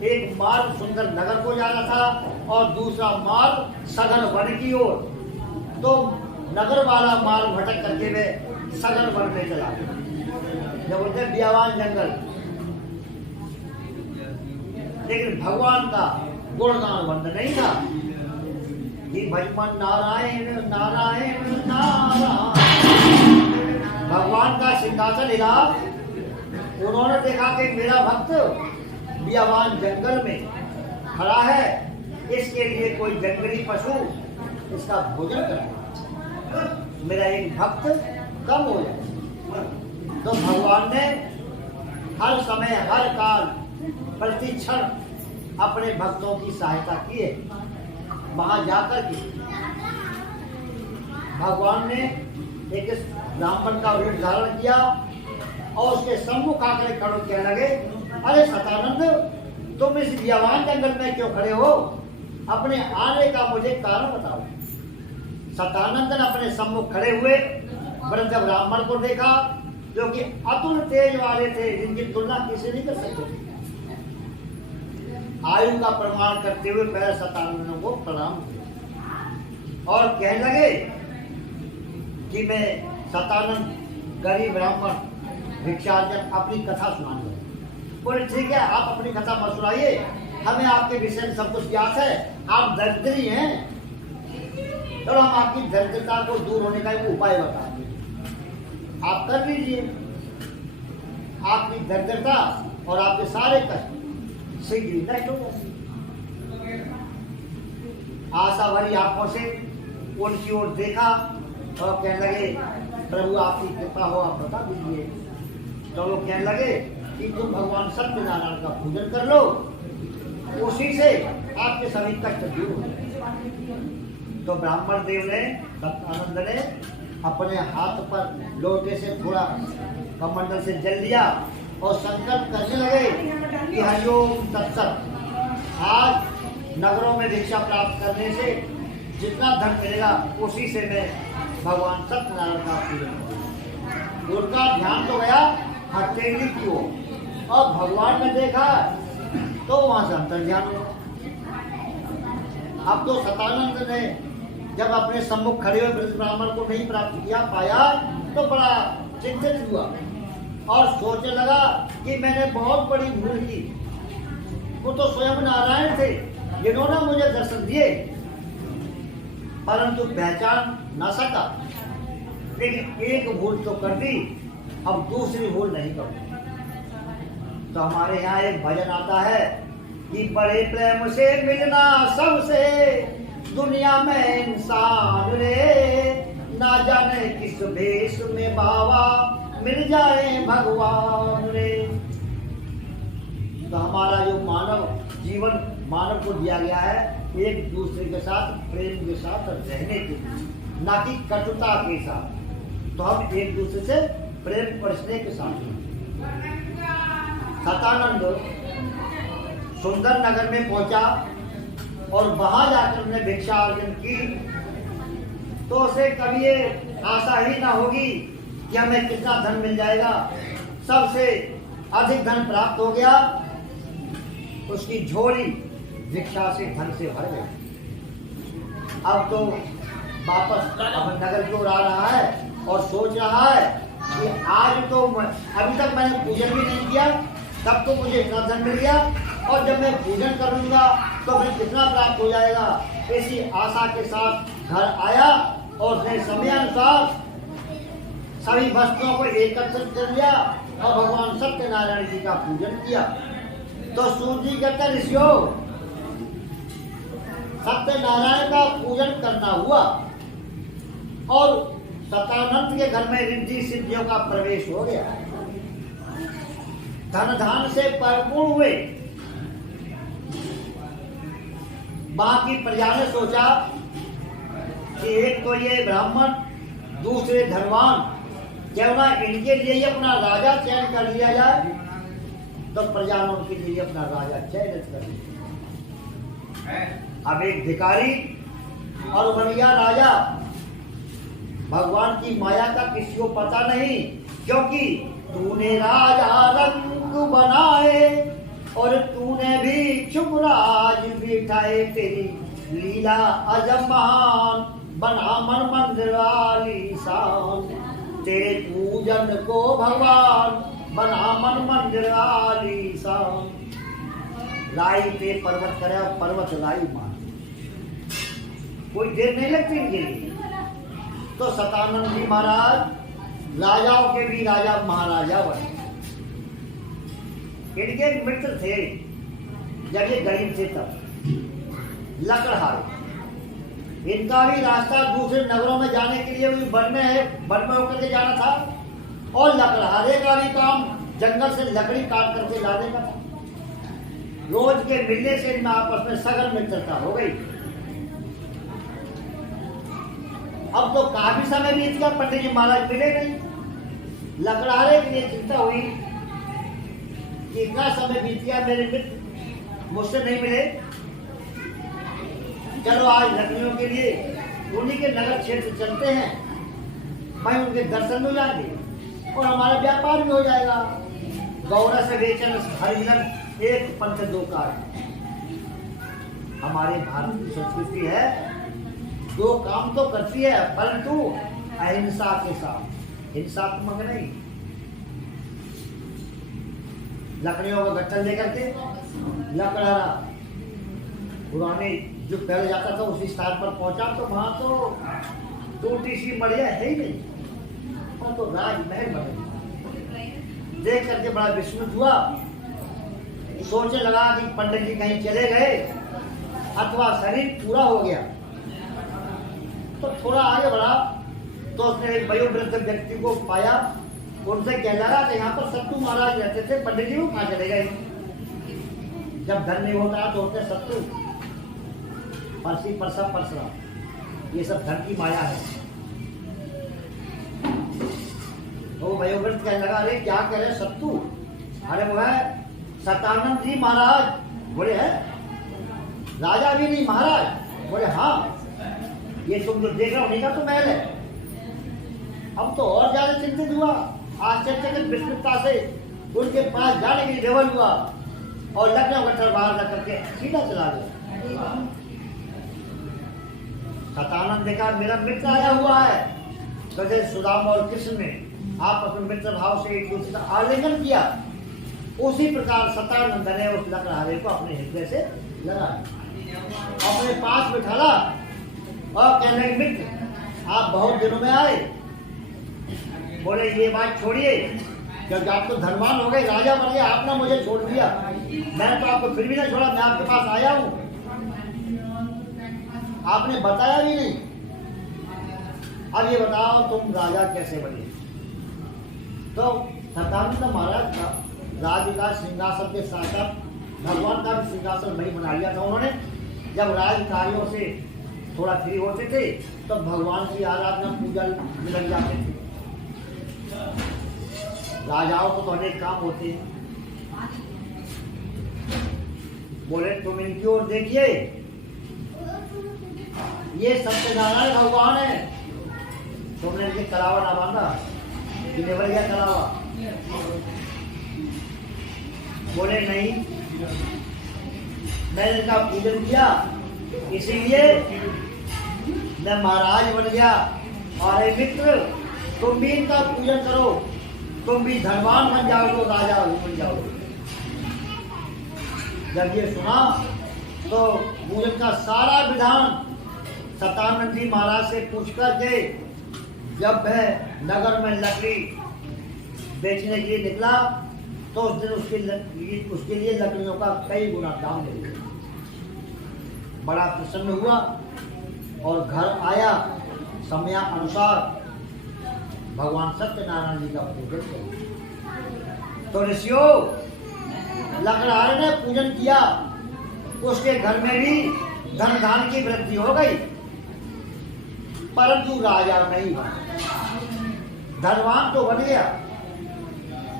एक मार्ग सुंदर नगर को जा रहा था और दूसरा मार्ग सघन वन की ओर। तो नगर वाला मार्ग भटक करके वे सघन वन में चला गया, जब बोलते बियावान जंगल। लेकिन भगवान का गुणगान बंद नहीं था कि भजमन नारायण नारायण नारायण। भगवान का सिंहासन हिला। उन्होंने देखा कि मेरा भक्त बियावान जंगल में खड़ा है, इसके लिए कोई जंगली पशु इसका भोजन करे, मेरा एक भक्त कम हो जाए। तो भगवान ने हर समय हर काल प्रतिक्षण अपने भक्तों की सहायता की है। वहां जाकर के भगवान ने एक ब्राह्मण का रूप धारण किया और उसके सम्मुख आकर खड़े कहने लगे, अरे सतानंद, तुम इस बियावान जंगल में क्यों खड़े हो? अपने आने का मुझे कारण बताओ। सतानंद ने अपने सम्मुख खड़े हुए वृद्ध ब्राह्मण को देखा, जो कि अतुल तेज वाले थे, जिनकी तुलना किसी नहीं कर सकते थे। आयु का प्रमाण करते हुए पहले सतानंद को प्रणाम किया और कहने लगे कि मैं सतानंद गरीब ब्राह्मण भिक्षार्जन अपनी कथा सुनाने लगे। बोले ठीक है, आप अपनी कथा मत सुनाइए, हमें आपके विषय में सब कुछ ज्ञात है। आप दरिद्री हैं, तो हम आपकी दरिद्रता को दूर होने का एक उपाय बताएंगे, आप कर लीजिए। आपकी दरिद्रता और आपके सारे कष्ट शीघ्र ही नष्ट हो जाएंगे। आशा भरी आंखों से उनकी ओर देखा और कहने लगे, प्रभु आपकी कृपा हो, आप बता दीजिए। तो वो कहने लगे कि तुम भगवान सत्यनारायण का पूजन कर लो, उसी से आपके सभी कष्ट दूर हो जाएंगे। तो ब्राह्मण देव ने, सत्यानंद ने अपने हाथ पर लोटे से थोड़ा कमंडल से जल लिया और संकल्प करने लगे कि हरिओम तत्सत, आज नगरों में भिक्षा प्राप्त करने से जितना धन मिलेगा उसी से मैं भगवान सत्यनारायण का पूजन करूंगा। उनका ध्यान तो गया हथेली की ओर और भगवान ने देखा तो वहां से अंतर ध्यान हुआ। अब तो सतानंद ने जब अपने सम्मुख खड़े हुए वृद्ध ब्राह्मण को नहीं प्राप्त किया पाया तो बड़ा चिंतित हुआ और सोचने लगा कि मैंने बहुत बड़ी भूल की। वो तो स्वयं नारायण थे जिन्होंने मुझे दर्शन दिए, परंतु पहचान न सका। लेकिन एक भूल तो कर दी, अब दूसरी भूल नहीं करूंगा। तो हमारे यहाँ एक भजन आता है कि बड़े प्रेम से मिलना सबसे दुनिया में इंसान रे, ना जाने किस भेष में बाबा मिल जाए भगवान रे। तो हमारा जो मानव जीवन मानव को दिया गया है एक दूसरे के साथ प्रेम के साथ रहने के लिए, ना कि कटुता के साथ। तो हम एक दूसरे से प्रेम बरसने के साथ। सतानंद सुंदर नगर में पहुंचा और वहां जाकर उसने भिक्षा अर्जन की, तो उसे कभी ये आशा ही ना होगी कि हमें कितना धन मिल जाएगा। सबसे अधिक धन प्राप्त हो गया, उसकी झोली भिक्षा से धन से भर गई। अब तो वापस अब नगर की ओर आ रहा है और सोच रहा है कि आज तो अभी तक मैंने पूजन भी नहीं किया, तब तो मुझे इतना धन मिल गया, और जब मैं पूजन करूंगा तो फिर कितना प्राप्त हो जाएगा। इसी आशा के साथ घर आया और उसने समयानुसार सभी वस्तुओं को एकत्रित कर लिया और भगवान सत्यनारायण जी का पूजन किया। तो सूर्य जी कहते ऋषियों, सत्यनारायण का पूजन करना हुआ और सतानंद के घर में रिद्धि सिद्धियों का प्रवेश हो गया, धन धान से परिपूर्ण हुए। बाकी प्रजा ने सोचा कि एक तो ये ब्राह्मण, दूसरे धनवान, क्यों ना इनके लिए ही अपना राजा चयन कर लिया जाए। तो प्रजा ने उनके लिए अपना राजा चयनित कर लिया। अब एक भिखारी और बन गया राजा। भगवान की माया का किसी को पता नहीं, क्योंकि तूने राजा रंग बनाए और तूने भी चुप राज बिठाए। तेरी लीला अजब महान बना मन मंदिर आलीशान। तेरे पूजन को भगवान बना मन मंदिर आलीशान। लाई ते पर्वत करे, पर्वत लाई मान। कोई देर नहीं लगती इनके लिए। तो सतानंद जी महाराज राजाओं के भी राजा महाराजा बने। इनके एक मित्र थे जब ये गरीब थे तब, लकड़हारे। इनका भी रास्ता दूसरे नगरों में जाने के लिए भी वन में होकर के जाना था, और लकड़हारे का भी काम जंगल से लकड़ी काट करके लाने का था। रोज के मिलने से इनमें आपस में सघन मित्रता हो गई। अब तो काफी समय बीत गया, पंडित जी महाराज मिले नहीं। लकड़हारे के लिए चिंता हुई कि इतना समय बीत गया, मेरे मित्र मुझसे नहीं मिले। चलो आज लकड़ियों के लिए उन्हीं के नगर क्षेत्र चलते हैं, भाई उनके दर्शन हो जाएंगे और हमारा व्यापार भी हो जाएगा। गौरा से बेचन हरिजन एक पंथ दो कार्य। हमारे भारत की संस्कृति है, दो काम तो करती है, परंतु अहिंसा के साथ, हिंसात्मक नहीं। लकड़ियों का गट्ठर लेकर के लकड़हारा पुराने जो पहले जाता था उसी स्थान पर पहुंचा, तो वहां तो टूटी सी मड़िया है ही नहीं, और तो राजमहल बने। देख करके बड़ा विस्मित हुआ, सोचने लगा कि पंडित जी कहीं चले गए अथवा शरीर पूरा हो गया। तो थोड़ा आगे बढ़ा तो उसने एक वयोवृद्ध व्यक्ति को पाया। उनसे कह लगा कि यहाँ पर सत्तू महाराज रहते थे, पंडित जी वो कहाँ चले गए। जब धन नहीं होता तो होते सत्तू, परसी परसा परसरा, ये सब धन की माया है। तो वयोवृद्ध कहने लगा, अरे क्या कह रहे सत्तू? अरे वो है सतानंद जी महाराज। बोले है राजा भी नहीं महाराज? बोले हाँ, ये तुम जो देख रहे हो उन्हीं का तो महल है। अब तो और ज्यादा चिंतित हुआ, आश्चर्यचकित विस्मितता से उनके पास जाने के लिए डेवल हुआ और लखनऊ गट्ठर बाहर रख करके सीधा चला गया। सतानंद देखा मेरा मित्र आया हुआ है। तो जैसे सुदामा और कृष्ण ने आपस में मित्र भाव से एक दूसरे का आलिंगन किया, उसी प्रकार सतानंद ने उस लकड़हारे को अपने हृदय से लगा, अपने पास बिठाला और कहने लगे, मित्र आप बहुत दिनों में आए। बोले ये बात छोड़िए, क्योंकि आप तो धनवान हो गए, राजा बन गए, आपने मुझे छोड़ दिया। मैंने तो आपको फिर भी नहीं छोड़ा, मैं आपके पास आया हूं, आपने बताया भी नहीं। अब ये बताओ तुम राजा कैसे बने? तो सतानंद महाराज का राज्य का सिंहासन के साथ साथ भगवान का भी सिंहासन वही बना लिया था उन्होंने। जब राज कार्यों से थोड़ा फ्री होते थे तो भगवान की आराधना पूजा में लग जाते थे। राजाओं को तो अनेक काम होते हैं। बोले तुम इनकी ओर देखिए, ये सत्यनारायण भगवान है। तुमने इनके कलावा ना बांधा, निभर गया कलावा। बोले नहीं, मैंने इनका पूजन किया इसीलिए मैं महाराज बन गया। और मित्र तुम भी इनका पूजन करो, तुम भी धनवान बन जाओगे, राजा बन जाओगे। जब ये सुना तो पूजन का सारा विधान सतानंद जी महाराज से पूछ करके जब वह नगर में लकड़ी बेचने के लिए निकला तो उस दिन उसके लिए लकड़ियों का कई गुना दाम मिल गया। बड़ा प्रसन्न हुआ और घर आया, समय अनुसार भगवान सत्यनारायण जी का पूजन किया। तो ऋषियों लकड़हारे ने पूजन किया, उसके घर में भी धन धान की वृद्धि हो गई, परंतु राजा नहीं बना। धनवान तो बन गया,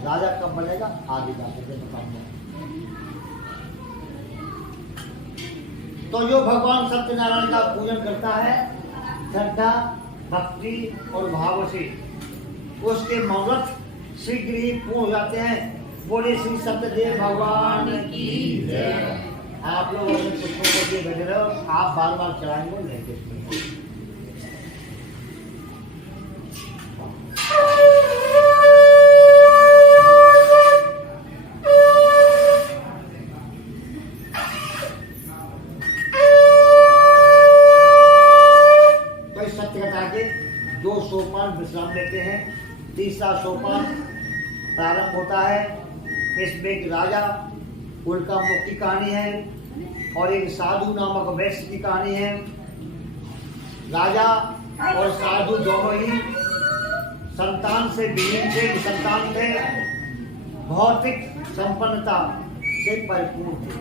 राजा कब बनेगा आगे जाकर बताऊंगा। तो जो भगवान सत्यनारायण का पूजन करता है श्रद्धा भक्ति और भाव से, उसके मनोरथ शीघ्र ही पूर्ण हो जाते हैं। बोले श्री सत्यदेव भगवान की जय। आप लोग अपने पुष्पों को दिए बैठे रहो, आप बार बार चढ़ाएंगे लेंगे। तो इस सत्य कथा के 2 सोपान विश्राम लेते हैं। तीसरा सोपान प्रारंभ होता है। इसमें एक राजा उल्का मुख की कहानी है और एक साधु नामक वैश्य की कहानी है। राजा और साधु दोनों ही संतान से विहीन थे, संतान थे, भौतिक संपन्नता से परिपूर्ण थे।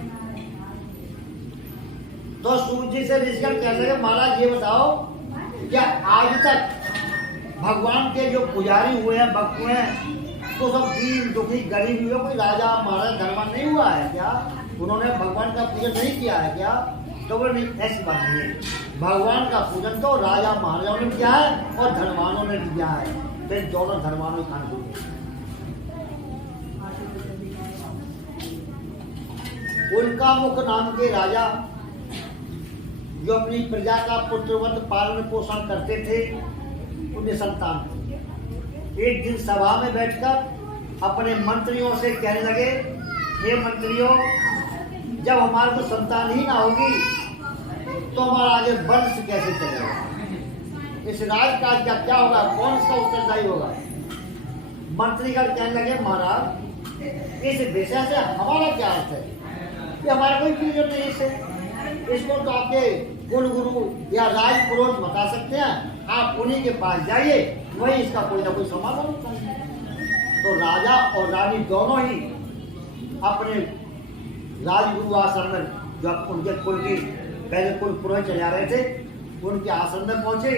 तो सूर्य जी से ऋषिगण कहने लगे, महाराज ये बताओ, क्या आज तक भगवान के जो पुजारी हुए हैं, भक्त हुए हैं, तो सब दीन दुखी गरीब हुए, कोई राजा महाराज धनवान नहीं हुआ है क्या? उन्होंने भगवान का पूजन नहीं किया है क्या? तो वो नहीं, ऐसी बात नहीं है। भगवान का पूजन तो राजा महाराजाओं ने किया है और धनवानों ने किया है। फिर दोनों धनवानों का उल्का मुख नाम के राजा जो अपनी प्रजा का पुत्रवत पालन पोषण करते थे, उनके संतान एक दिन सभा में बैठकर अपने मंत्रियों से कहने लगे, हे मंत्रियों, जब हमारे को संतान ही ना होगी तो हमारा आगे वंश कैसे चलेगा? इस राजकाज का क्या होगा? कौन सा उत्तरदायी होगा? मंत्रीगण कहने लगे, महाराज इस विषय से हमारा क्या अर्थ है? ये हमारा कोई प्रयोजन नहीं इससे। इसको तो आपके कुल गुरु या राज पुरोहित बता सकते हैं, आप उन्हीं के पास जाइए, वही इसका कोई ना कोई समाधान होता है। तो राजा और रानी दोनों ही अपने राजगुरु आश्रम में, जो उनके कुल की पहले कुल पुरोहित चले आ रहे थे, उनके आश्रम में पहुंचे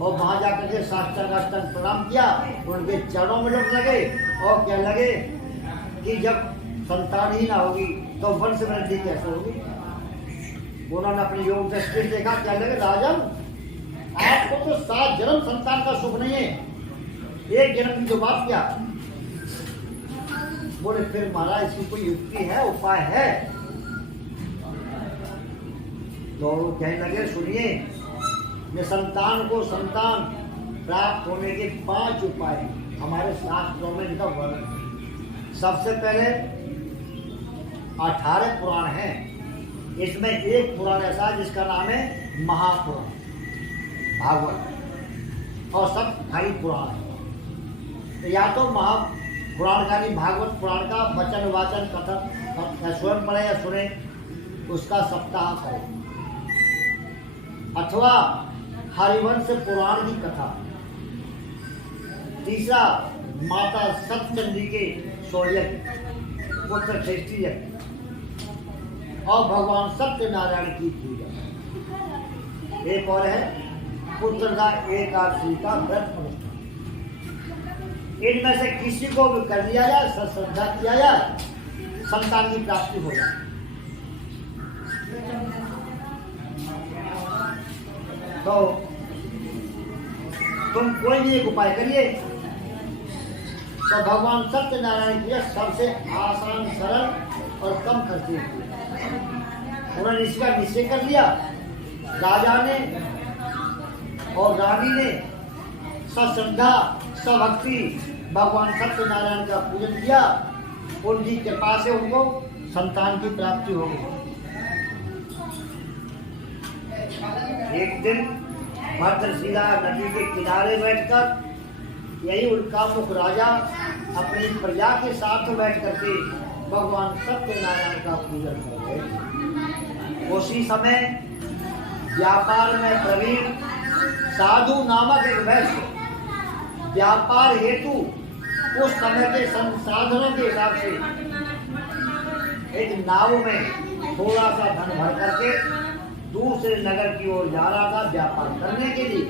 और वहां जाकर के साष्टांग प्रणाम किया, उनके चरणों में लौट लगे और कहने लगे कि जब संतान ही ना होगी तो वंश वृद्धि कैसे होगी? उन्होंने अपनी योग दृष्टि से देखा, कहने लगे, राजन आपको तो 7 जन्म संतान का सुख नहीं है, एक जन्म की जो बात क्या? बोले फिर महाराज इसकी कोई युक्ति है, उपाय है? तो कहने लगे, सुनिए, निसंतान को संतान प्राप्त होने के 5 उपाय हमारे शास्त्रों में इनका वर्णन। सबसे पहले 18 पुराण हैं, इसमें एक पुराण ऐसा है जिसका नाम है महापुराण भागवत, और सब खाली पुराण है। तो या तो महापुराण का नहीं, भागवत पुराण का वचन वाचन कथन स्वयं पढ़े या सुने, उसका सप्ताह करें, अथवा हरिवंश पुराण की कथा। तीसरा माता सत्यचंडी के सोयज्ञ पुत्र श्रेष्ठी यज्ञ और भगवान सत्यनारायण की पूजा। एक और है पुत्रदा एकादशी का व्रत अनुष्ठान। इनमें से किसी को भी कर लिया जाए, श्रद्धा किया जाए, संतान की प्राप्ति हो जाए। तो तुम कोई भी एक उपाय करिए, तो भगवान सत्यनारायण की सबसे आसान, सरल और कम खर्ची है। उन्होंने इसका निश्चय कर लिया। राजा ने और रानी ने सश्रद्धा सभक्ति भगवान सत्यनारायण का पूजन किया, उनकी कृपा से उनको संतान की प्राप्ति हो गई। एक दिन भद्रशिला नदी के किनारे बैठकर यही उल्का मुख राजा अपनी प्रजा के साथ बैठ करके भगवान सत्यनारायण का पूजन कर रहे। उसी समय व्यापार में प्रवीण साधु नामक एक वैश्य व्यापार हेतु उस समय के संसाधनों के हिसाब से एक नाव में थोड़ा सा धन भर करके दूसरे नगर की ओर जा रहा था व्यापार करने के लिए।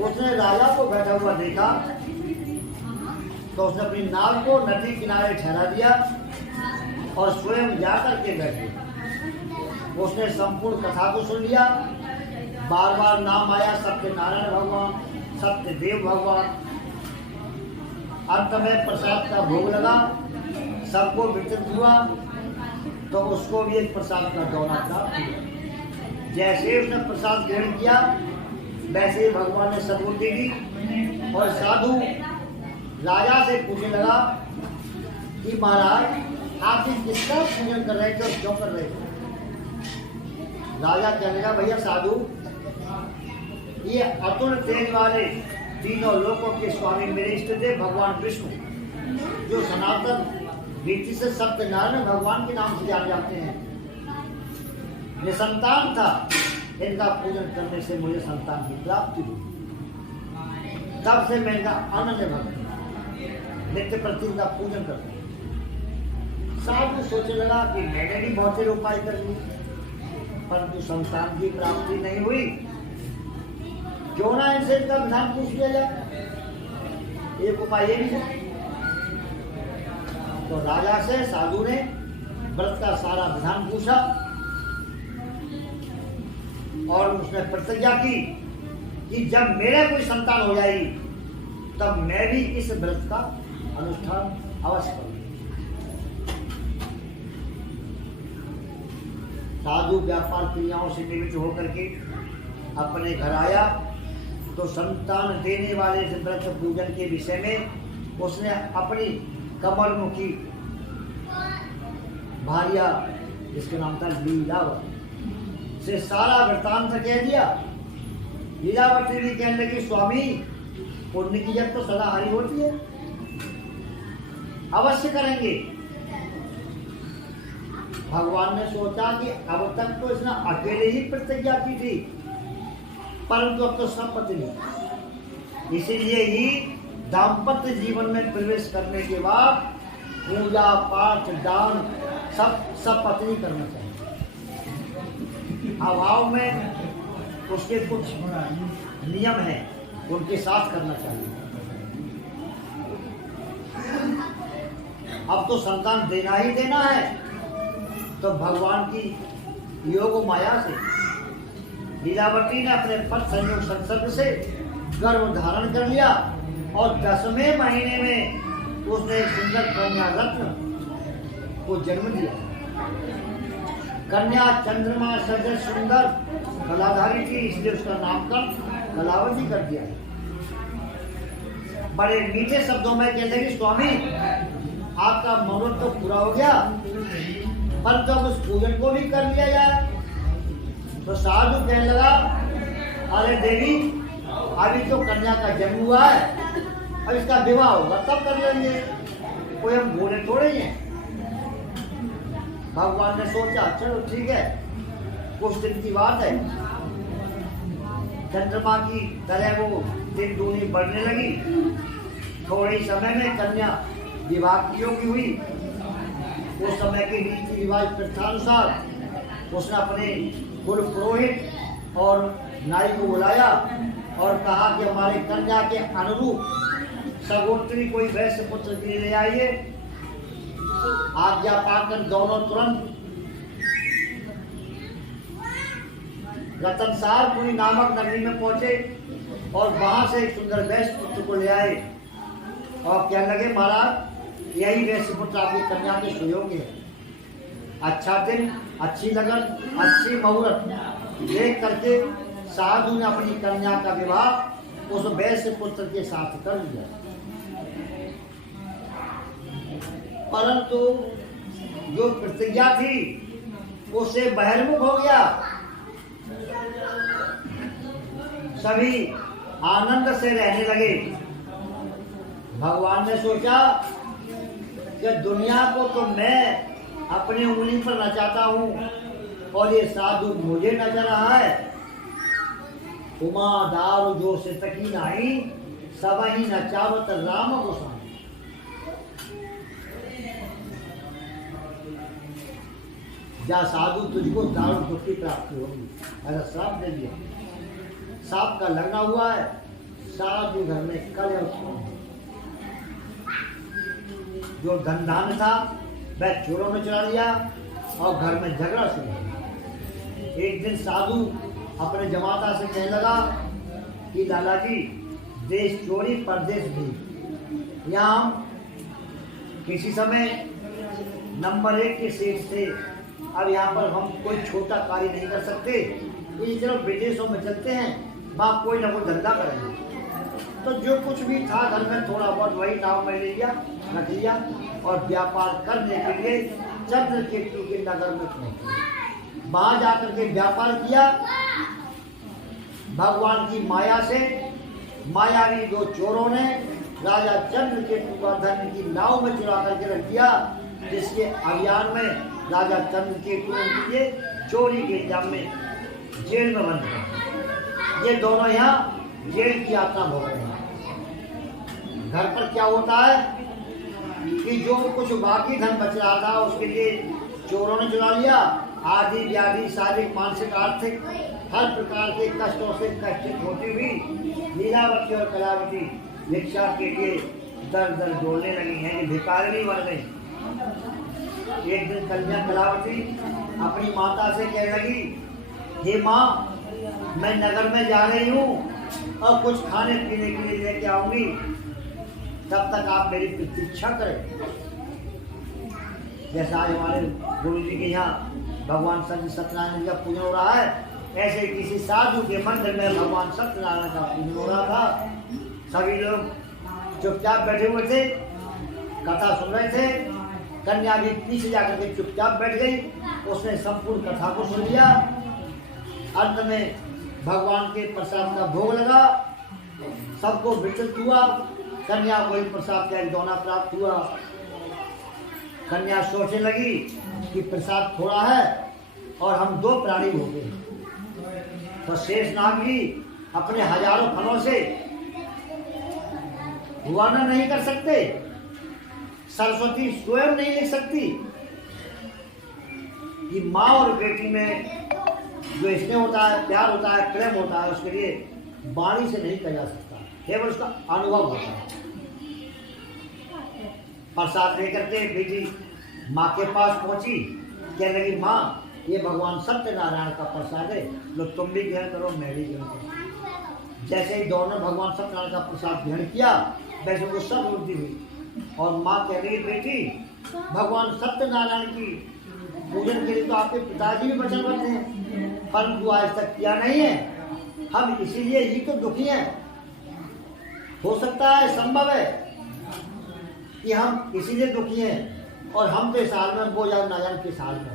उसने राजा को बैठा हुआ देखा तो उसने अपनी नाव को नदी किनारे ठहरा दिया और स्वयं जाकर के बैठे। उसने संपूर्ण कथा को सुन लिया, बार बार नाम आया सत्यनारायण भगवान, सत्यदेव भगवान। अंत में प्रसाद का भोग लगा, सबको वितरित हुआ, तो उसको भी एक प्रसाद का दौरा प्राप्त हुआ। जैसे उसने प्रसाद ग्रहण किया वैसे ही भगवान ने सद्बुद्धि दी और साधु राजा से पूछने लगा कि महाराज आप किसका पूजन कर रहे थे और क्यों कर रहे थे? राजा कहने लगा भैया साधु, ये अतुल तेज वाले तीनों लोकों के स्वामी मेरे इष्ट देव भगवान विष्णु, जो सनातन रीति से सत्यनारायण भगवान के नाम से जाने जाते हैं, निसंतान था, इनका पूजन करने से मुझे संतान की प्राप्ति हुई। तब से मैं इनका अनन्य भक्त नित्य प्रति इनका पूजन करता हूँ। साधु सोचने लगा कि मैंने भी बहुत से उपाय कर लिए, परंतु संतान की प्राप्ति नहीं हुई, क्यों ना इनसे इनका विधान पूछ लिया जाए, एक उपाय ये भी है। तो राजा से साधु ने व्रत का सारा विधान पूछा और उसने प्रतिज्ञा की कि जब मेरे कोई संतान हो जाएगी तब मैं भी इस व्रत का अनुष्ठान अवश्य करूंगा। साधु व्यापार क्रियाओं से निवृत्त होकर के अपने घर आया तो संतान देने वाले इस व्रत पूजन के विषय में उसने अपनी कमलमुखी भार्या, जिसका नाम था लीलावती, से सारा वृत्तांत कह दिया। लीलावती भी कहने लगी स्वामी पुण्य की जब तो सदा हरी होती है, अवश्य करेंगे। भगवान ने सोचा कि अब तक तो इसने अकेले ही प्रतिज्ञा की थी, परंतु अब तो सब पत्नी, इसीलिए ही दाम्पत्य जीवन में प्रवेश करने के बाद पूजा पाठ दान सब पत्नी करना चाहिए। अभाव में उसके कुछ नियम हैं, उनके साथ करना चाहिए। अब तो संतान देना ही देना है, तो भगवान की योग माया से लीलावती ने अपने पद संयोग संसर्ग से गर्भ धारण कर लिया और 10वें महीने में उसने सुंदर कन्या रत्न को जन्म दिया। कन्या चंद्रमा सजल सुंदर कलाधारी थी, इसलिए उसका नामकरण कलावती कर दिया। बड़े मीठे शब्दों में कहते कि स्वामी आपका मनोरथ तो पूरा हो गया, पर जब उस पूजन को भी कर लिया जाए। तो साधु कहने लगा अरे देवी अभी तो कन्या का जन्म हुआ है, अब इसका विवाह होगा तब कर लेंगे, कोई हम भूले थोड़े ही हैं। भगवान ने सोचा चलो ठीक है, कुछ दिन की बात है। चंद्रमा की तरह वो दिन दूनी बढ़ने लगी। थोड़े ही समय में कन्या विवाह की योग्य हुई। उस समय के रीति रिवाज प्रथानुसार उसने अपने कुल पुरोहित और नाई को बुलाया और कहा कि हमारे कन्या के अनुरूप सगोत्री कोई वैश्य पुत्र के लिए ले आइए। आज्ञा पाकर दोनों तुरंत रतनसारपुरी नामक नगरी में पहुंचे और वहां से एक सुंदर वैश्य पुत्र को ले आए और कहने लगे महाराज यही वैश्य पुत्र आपकी कन्या के सुयोग्य है। अच्छा दिन, अच्छी लगन, अच्छी मुहूर्त देख करके साधु ने अपनी कन्या का विवाह उस वैश्य पुत्र के साथ कर लिया। परंतु जो प्रतिज्ञा थी उससे बहिर्मुख हो गया। सभी आनंद से रहने लगे। भगवान ने सोचा कि दुनिया को तो मैं अपनी उंगली पर नचाता हूँ और ये साधु मुझे नचा रहा है। उमा दारू जो से तकी नहीं सब ही नचावत राम गोसाई। जा साधु तुझको दारू दुख की प्राप्ति होगी, ऐसा श्राप दे दिया। सांप का लगना हुआ है, साधु घर में कल जो धन धान था वह चोरों ने चुरा लिया और घर में झगड़ा शुरू हुआ। एक दिन साधु अपने जमाता से कहने लगा कि लाला जी, देश चोरी परदेश भी, यहाँ हम किसी समय नंबर 1 के सेठ थे, अब यहाँ पर हम कोई छोटा कार्य नहीं कर सकते, इस तरह विदेशों में चलते हैं, वहाँ कोई ना कोई धंधा करेंगे। तो जो कुछ भी था घर में थोड़ा बहुत वही नाव में ले लिया, रख लिया और व्यापार करने के लिए चंद्रकेतु के नगर में पहुंचे। वहां जाकर के व्यापार किया। भगवान की माया से मायावी 2 चोरों ने राजा चंद्रकेतु का धन की नाव में चुरा करके रख दिया, जिसके अभियान में राजा चंद्रकेतु के चोरी के इल्जाम में जेल में बंद गए। ये दोनों यहाँ जेल की यात्रा हो रहे हैं। घर पर क्या होता है कि जो कुछ बाकी धन बच रहा था उसके लिए चोरों ने चुरा लिया। आदि व्याधि शारीरिक मानसिक आर्थिक हर प्रकार के कष्टों से कष्टित होती हुई लीलावती और कलावती भिक्षा के लिए दर दर डोलने लगी हैं कि भिखारिणी बन गई। एक दिन कन्या कलावती अपनी माता से कहने लगी, हे माँ, मैं नगर में जा रही हूँ और कुछ खाने पीने के लिए लेके आऊंगी, तब तक आप मेरी प्रतीक्षा करें। जैसा आज हमारे गुरु जी के यहाँ भगवान संत सत्यनारायण का पूजन हो रहा है, ऐसे किसी साधु के मंदिर में भगवान सत्यनारायण का पूजन हो रहा था। सभी लोग चुपचाप बैठे हुए थे, कथा सुन रहे थे। कन्या भी पीछे जाकर के चुपचाप बैठ गई, उसने संपूर्ण कथा को सुन लिया। अंत में भगवान के प्रसाद का भोग लगा, सबको वितरित हुआ। कन्या को ही प्रसाद का एक दोना प्राप्त हुआ। कन्या सोचने लगी कि प्रसाद थोड़ा है और हम 2 प्राणी हो गए, तो शेषनाग भी अपने हजारों फलों से वर्णन नहीं कर सकते, सरस्वती स्वयं नहीं लिख सकती कि माँ और बेटी में जो स्नेह होता है, प्यार होता है, प्रेम होता है, उसके लिए वाणी से नहीं कहा जा सकता, केवल उसका अनुभव होता है। प्रसाद लेकर के बेटी माँ के पास पहुंची, कहने लगी, माँ, ये भगवान सत्यनारायण का प्रसाद है, लो तुम भी ग्रहण करो, मैं भी ग्रहण करूँ। जैसे ही दोनों भगवान सत्यनारायण का प्रसाद ग्रहण किया, वैसे उनको सब वृद्धि हुई। और माँ कह रही, बेटी, भगवान सत्यनारायण की पूजन के लिए तो आपके पिताजी भी वचनबद्ध हैं, परंतु आज तक किया नहीं है। हम इसीलिए ही तो दुखी हैं। हो सकता है, संभव है कि हम इसीलिए दुखी हैं, और हम तो साल में वो जान नारायण के साल में।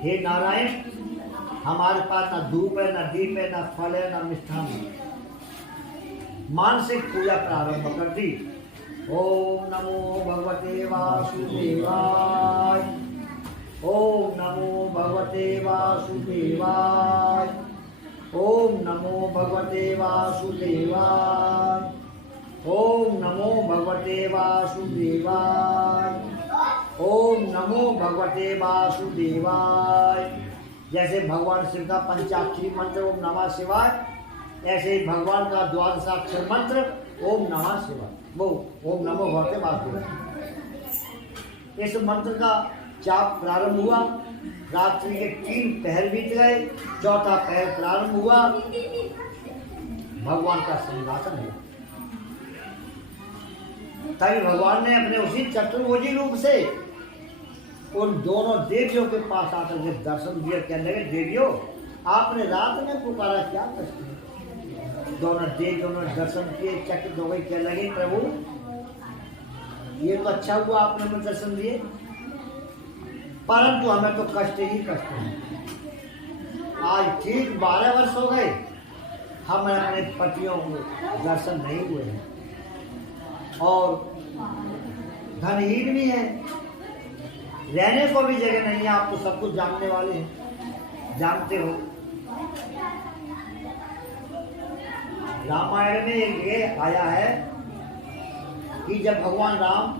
हे नारायण, हमारे पास ना धूप है, ना दीप है, ना फल है, ना मिष्ठान है। मानसिक पूजा प्रारंभ कर दी। ओम नमो भगवते वासुदेवाय, ओम नमो भगवते वासुदेवाय, ओम नमो भगवते वासुदेवाय, ओम नमो भगवते वासुदेवाय, ओम नमो भगवते वासुदेवाय। जैसे भगवान शिव का पंचाक्षरी मंत्र ओम नमः शिवाय, ऐसे ही भगवान का द्वादशाक्षर मंत्र ओम नमः शिवाय, वो ओम नमो भगवते वासुदेवाय। इस मंत्र का जाप प्रारंभ हुआ। रात्रि के 3 पहर बीत गए, 4था पहर प्रारंभ हुआ। भगवान का सिंहासन हुआ। तभी भगवान ने अपने उसी चतुर्भुजी रूप से उन दोनों देवियों के पास आकर के दर्शन दिया। कहने लगे, देवियों, आपने रात में पुकारा, क्या कष्ट है? दोनों देवियों ने दर्शन किए, चकित हो गई। कहने लगे, प्रभु, ये तो अच्छा हुआ आपने हमें दर्शन दिए, परंतु हमें तो कष्ट ही कष्ट है। आज ठीक 12 वर्ष हो गए, हमें अपने पतियों को दर्शन नहीं हुए हैं, और धनहीन भी है, रहने को भी जगह नहीं है। आप तो सब कुछ जानने वाले हैं, जानते हो। रामायण में एक जगह आया है कि जब भगवान राम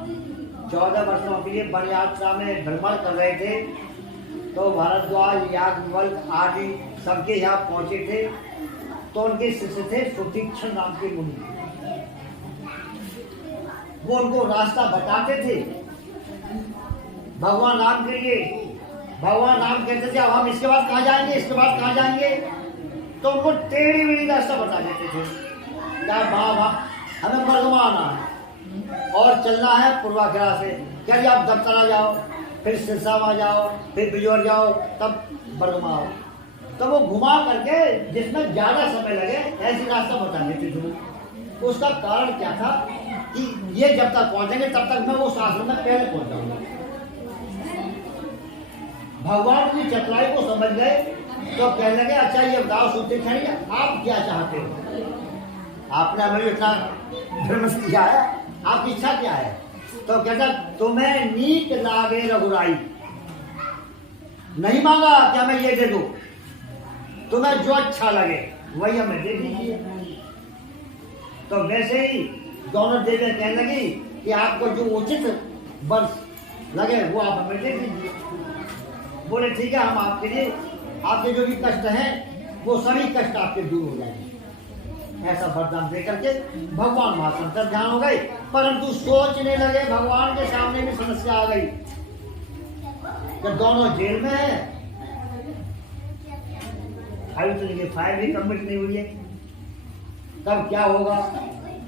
14 वर्षों के लिए वन यात्रा में भ्रमण कर रहे थे, तो भारद्वाज, याज्ञवल्क्य आदि सबके यहाँ पहुंचे थे। तो उनके शिष्य थे सुतीक्ष्ण नाम के मुनि। वो उनको रास्ता बताते थे भगवान राम के लिए भगवान राम कहते थे अब हम इसके बाद कहाँ जाएंगे, इसके बाद कहाँ जाएंगे, तो उनको टेढ़ी मेढ़ी रास्ता बता देते थे। क्या बाबा हमें बर्धमान आना है और चलना है पूर्वाखरा से, क्या आप दफ्तर आ जाओ, फिर सिरसा आ जाओ, फिर बिजौर जाओ, तब बर्धमान आओ। तो वो घुमा करके जिसमें ज्यादा समय लगे ऐसी रास्ता बता देते थे। उसका कारण क्या था कि ये जब तक पहुंचेंगे तब तक मैं वो आश्रम में पहले पहुंच जाऊंगा। भगवान की चतुराई को समझ गए तो कहने लगे अच्छा ये बताओ सूत्र खड़िए आप क्या चाहते हो, आपने हमें इतना धर्म किया है, आपकी इच्छा क्या है। तो कहता तुम्हें नीक लागे रघुराई, नहीं मांगा क्या मैं ये दे दूं, तुम्हें जो अच्छा लगे वही हमें दे दीजिए। तो वैसे ही दोनों देवी कहने लगी कि आपको जो उचित वर्ष लगे वो आप हमें दे दीजिए। बोले ठीक है, हम आपके लिए आपके जो भी कष्ट हैं वो सभी कष्ट आपके दूर हो जाएंगे। ऐसा वरदान दे करके भगवान महाशंकर ध्यान हो गए, परंतु सोचने लगे भगवान के सामने भी समस्या आ गई कि दोनों जेल में है, अभी तो ये फाइल भी कम्प्लीट नहीं हुई है, तब क्या होगा।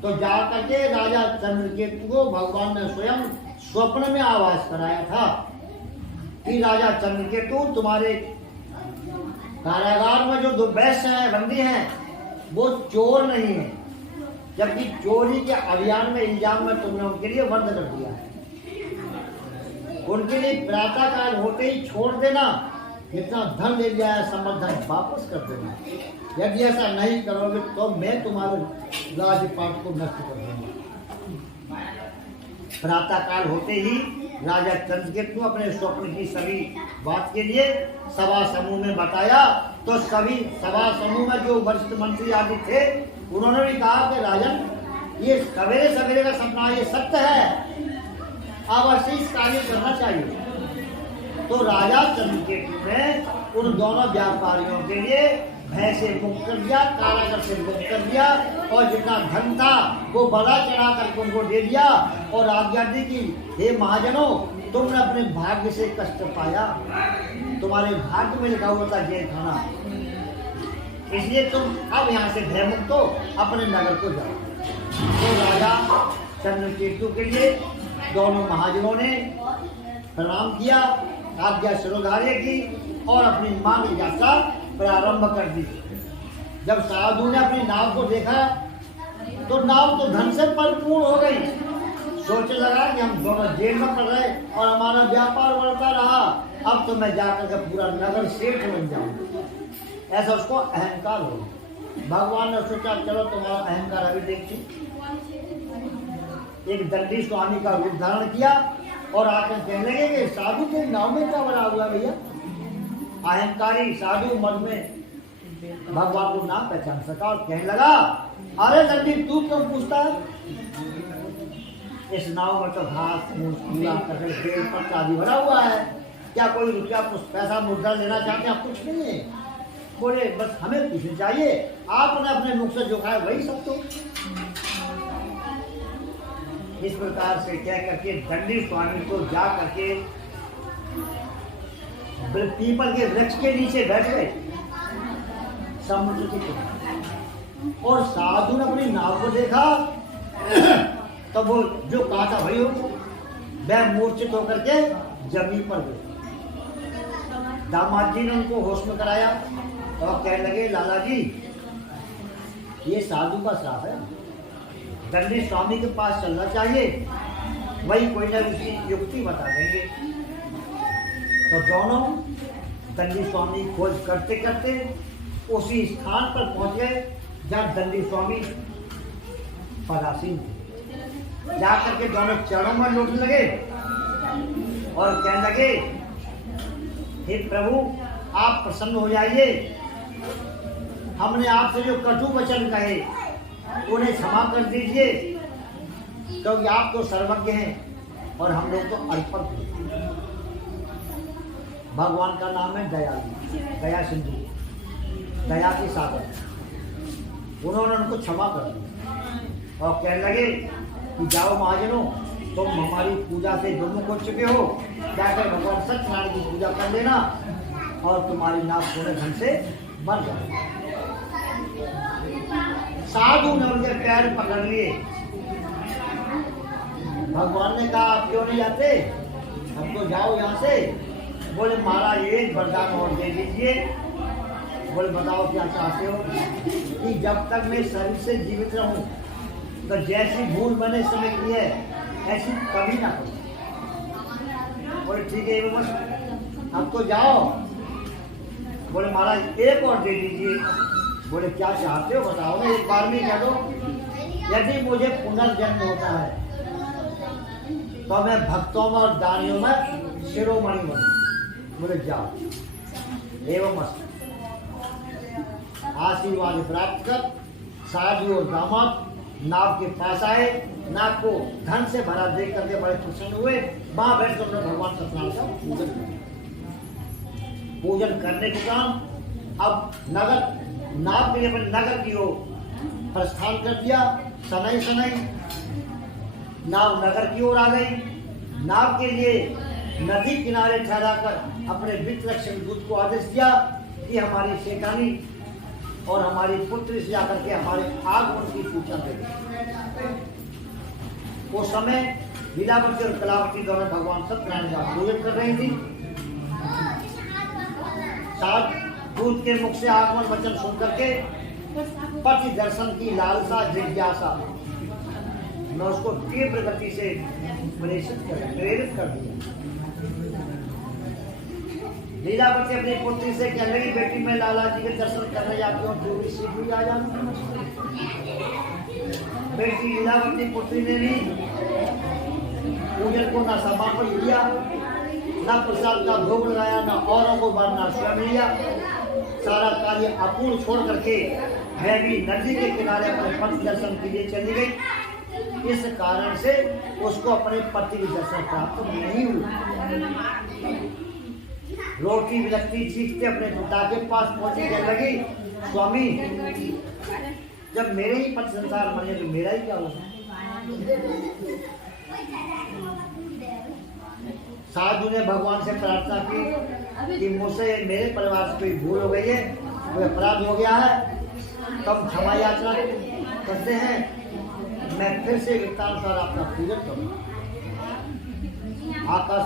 तो जा करके राजा चंद्रकेतु को भगवान ने स्वयं स्वप्न में आवाज कराया था कि राजा चंद्रकेतु तुम्हारे कारागार में जो दो वैश्य हैं, बंदी हैं, वो चोर नहीं है, जबकि चोरी के अभियान में इल्जाम में तुमने उनके लिए बंद कर दिया है। उनके लिए प्रातः काल होते ही छोड़ देना, जितना धन ले लिया है संबंधन वापस कर देना। यदि ऐसा नहीं करोगे तो मैं तुम्हारे राज्यपाट को नष्ट कर दूंगा। प्रातः काल होते ही राजा चंद्रकेतु अपने स्वप्न की सभी बात के लिए सभा समूह में बताया। तो सभी सभा समूह में जो वरिष्ठ मंत्री आदि थे उन्होंने भी कहा कि राजन ये सवेरे सवेरे का सपना ये सत्य है, अवश्य इस कार्य करना चाहिए। तो राजा चंद्रकेतु ने उन दोनों व्यापारियों के लिए भय से मुक्त कर दिया, कारागार से मुक्त कर दिया और जितना धन था वो बड़ा चढ़ा करके उनको दे दिया और आज्ञा दी कि हे महाजनों तुमने अपने भाग्य से कष्ट पाया, तुम्हारे भाग्य में लिखा हुआ था जेल खाना, इसलिए तुम अब यहाँ से भय मुक्त हो अपने नगर को जाओ। तो राजा चंद्रकेतु के लिए दोनों महाजनों ने प्रणाम किया, आज्ञा शिरोधार्य की और अपनी मांग यात्रा प्रारंभ कर दी। जब साधु ने अपनी नाव को देखा तो नाव तो धन से परिपूर्ण हो गई। सोचने लगा कि हम दोनों जेल में पड़ रहे और हमारा व्यापार बढ़ता रहा, अब तो मैं जाकर के पूरा नगर सेठ बन जाऊंगा। ऐसा उसको अहंकार हो। भगवान ने सोचा चलो तुम्हारा अहंकार अभी देखिए। एक दंडी स्वामी का रूप धारण किया और आकर कहने लगे कि साधु के नाव में क्या बना हुआ भैया। अहंकारी साधु मन में भगवान को ना पहचान सका और कहने लगा अरे दंडी तू क्यों पूछता है, इस नाव में तो घास फूस पूरा कटहल पेड़ पत्ता आदि भरा हुआ है, क्या कोई रुपया पैसा मुद्रा लेना चाहते हैं? कुछ नहीं है। बोले बस हमें कुछ चाहिए, आपने अपने मुख से जो खाया वही सब। तो इस प्रकार से कह करके दंडी स्वामी को जा करके पीपल के वृक्ष के नीचे बैठ गए समुद्र के किनारे, और साधु ने अपनी नाव को देखा तो वो जो कहा था भाई वह मूर्छित होकर के जमीन पर गए। दामाद जी ने उनको होश में कराया और कहने लगे लाला जी ये साधु का श्राप है, दंडी स्वामी के पास चलना चाहिए, वही कोई ना उसकी युक्ति बता देंगे। तो दोनों दंडी स्वामी खोज करते करते उसी स्थान पर पहुंच गए जहाँ दंडी स्वामी पदासीन थे। जाकर के दोनों चरणों में लौटने लगे और कहने लगे हे प्रभु आप प्रसन्न हो जाइए, हमने आपसे जो कटु वचन कहे उन्हें क्षमा कर दीजिए, क्योंकि आप तो सर्वज्ञ हैं और हम लोग तो अल्पज्ञ हैं। भगवान का नाम है दयालु, दया सिंधु, दया की सागर। उन्होंने उनको क्षमा कर दी और कहने लगे कि जाओ महाजनों तुम हमारी पूजा से विमुख हो चुके हो, जाकर भगवान सत्यनारायण की पूजा कर लेना और तुम्हारी नाक पूरे ढंग से बन जाए। साधु ने उनके पैर पकड़ लिए। भगवान ने कहा आप क्यों नहीं जाते, हम तो जाओ यहाँ से। बोले महाराज एक वरदान और दे दीजिए। बोले बताओ क्या चाहते हो। कि जब तक मैं शरीर से जीवित रहूं तो जैसी भूल मैंने समय की है ऐसी कभी ना करूं। बोले ठीक है बस अब तो जाओ। बोले महाराज एक और दे दीजिए। बोले क्या चाहते हो बताओ ना, एक बार में कह दो। यदि मुझे पुनर्जन्म होता है तो मैं भक्तों में और दानियों में शिरोमणि बनूं। बोले जाओ एवं मस्त। आशीर्वाद प्राप्त कर साधु और दामाद नाव के पास आए। नाव को धन से भरा देख करके बड़े प्रसन्न हुए। वहां बैठ कर उन्होंने भगवान सत्यनारायण का पूजन किया। पूजन करने के काम अब नगर नाव के लिए अपने नगर की ओर प्रस्थान कर दिया। सनई सनई नाव नगर की ओर आ गई। नाव के लिए नदी किनारे ठहराकर अपने वित्त रक्षक दूत को आदेश दिया कि हमारी शेखानी और हमारी पुत्री से जाकर के हमारे आगमन की सूचना दे। उस समय लीलावती और कलावती दोनों भगवान सत्यनारायण का पूजन कर रही थी। साथ दूत के मुख से आगमन वचन सुन करके पति दर्शन की लालसा जिज्ञासा मैं उसको तीव्र गति से प्रेरित कर दिया। लीलावती अपनी पुत्री से कहने लगी बेटी मैं लाला जी के दर्शन करने जाती हूँ, तू भी सीधी आ जा। बेटी लीलावती पुत्री ने भी पूजन को न समापन लिया, न प्रसाद का भोग लगाया, न औरों को बांधना स्वयं लिया। सारा कार्य अपूर्ण छोड़ करके मैं भी नदी के किनारे अपने पति दर्शन के लिए चली गई। इस कारण से उसको अपने पति के दर्शन प्राप्त नहीं हुआ। रोटी विलकती चीखते अपने पिता के पास पहुंची, कहने लगी स्वामी जब मेरे ही पति संसार मरे तो मेरा ही क्या होगा। साधु ने भगवान से प्रार्थना की कि मुझसे मेरे परिवार से कोई भूल हो गई है, कोई अपराध हो गया है, तब क्षमा याचना करते हैं, मैं फिर से इच्छानुसार आपका पूजन करूंगा। आकाश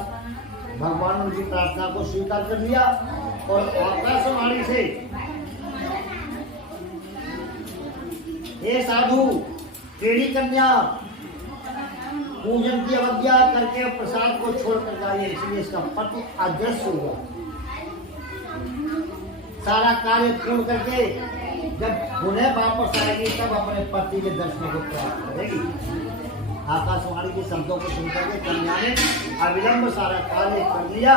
भगवान ने उनकी प्रार्थना को स्वीकार कर लिया और आकाशवाणी से हे साधु तेरी कन्या पूजन की अवज्ञा करके प्रसाद को छोड़कर जाइए, इसलिए इसका पति अदृश्य हुआ। सारा कार्य पूर्ण करके जब पुनः वापस आएगी तब अपने पति के दर्शन को प्राप्त करेगी। आकाशवाणी के शब्दों को सुनकर के कन्या ने अविलंब सारा कार्य कर लिया।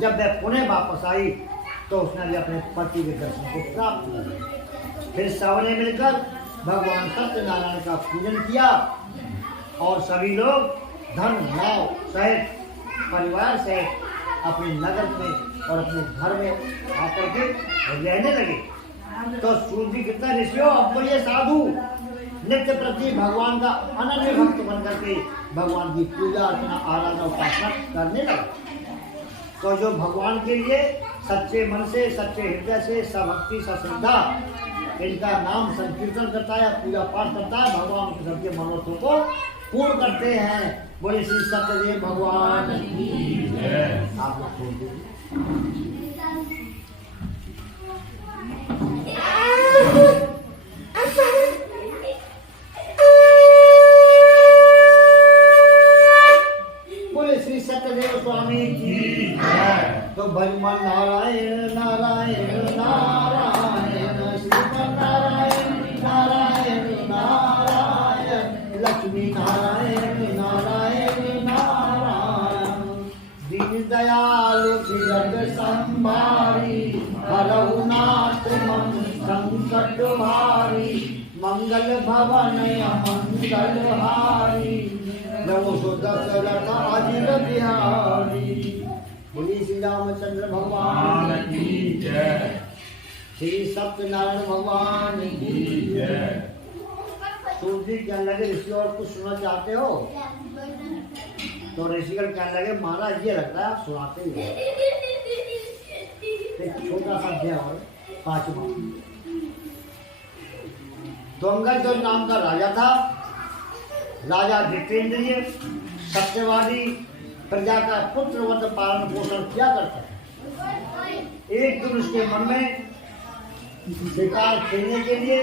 जब वह पुनः वापस आई तो उसने भी अपने पति के दर्शन को प्राप्त किया। फिर सबने मिलकर भगवान सत्यनारायण का पूजन किया और सभी लोग धन नाव सहित परिवार सहित अपने नगर में और अपने घर में आकर के रहने लगे। तो सूर्य कितना ऋषियों अब तो ये साधु नित्य प्रति भगवान का अनन्य भक्त बन करके भगवान की पूजा अर्चना आराधना उपासना करने लगा। तो जो भगवान के लिए सच्चे मन से सच्चे हृदय से सभक्ति सश्रद्धा इनका नाम संकीर्तन करता है, पूजा पाठ करता है, भगवान के सबके मनोरथों को पूर्ण करते हैं। बोले श्री सत्यदेव भगवान की जय। आप लोग छोड़ दीजिए। स्वामी की जय। तो भजमन नारायण नारायण नारायण श्रीमन नारायण नारायण नारायण लक्ष्मी नारायण नारायण नारायण दीन दयालु जग संभारी हरहु नाथ मम संकट भारी मंगल भवन मंगल हारी नमो दशरथ अजिर बिहारी। बोलिए श्री रामचंद्र भगवान की जय। श्री सत्यनारायण भगवान की जय। सूर्य क्या लगे ऋषि और कुछ सुनना चाहते हो? तो ऋषिगण कहने लगे महाराज ये लगता है आप सुनाते ही हैं। एक छोटा सा अध्याय और 5वां। द्वंगज जो नाम का राजा था, राजा जितेंद्रिय सत्यवादी, प्रजा का पुत्रवत पालन पोषण किया करता है। एक दिन उसके मन में शिकार खेलने के लिए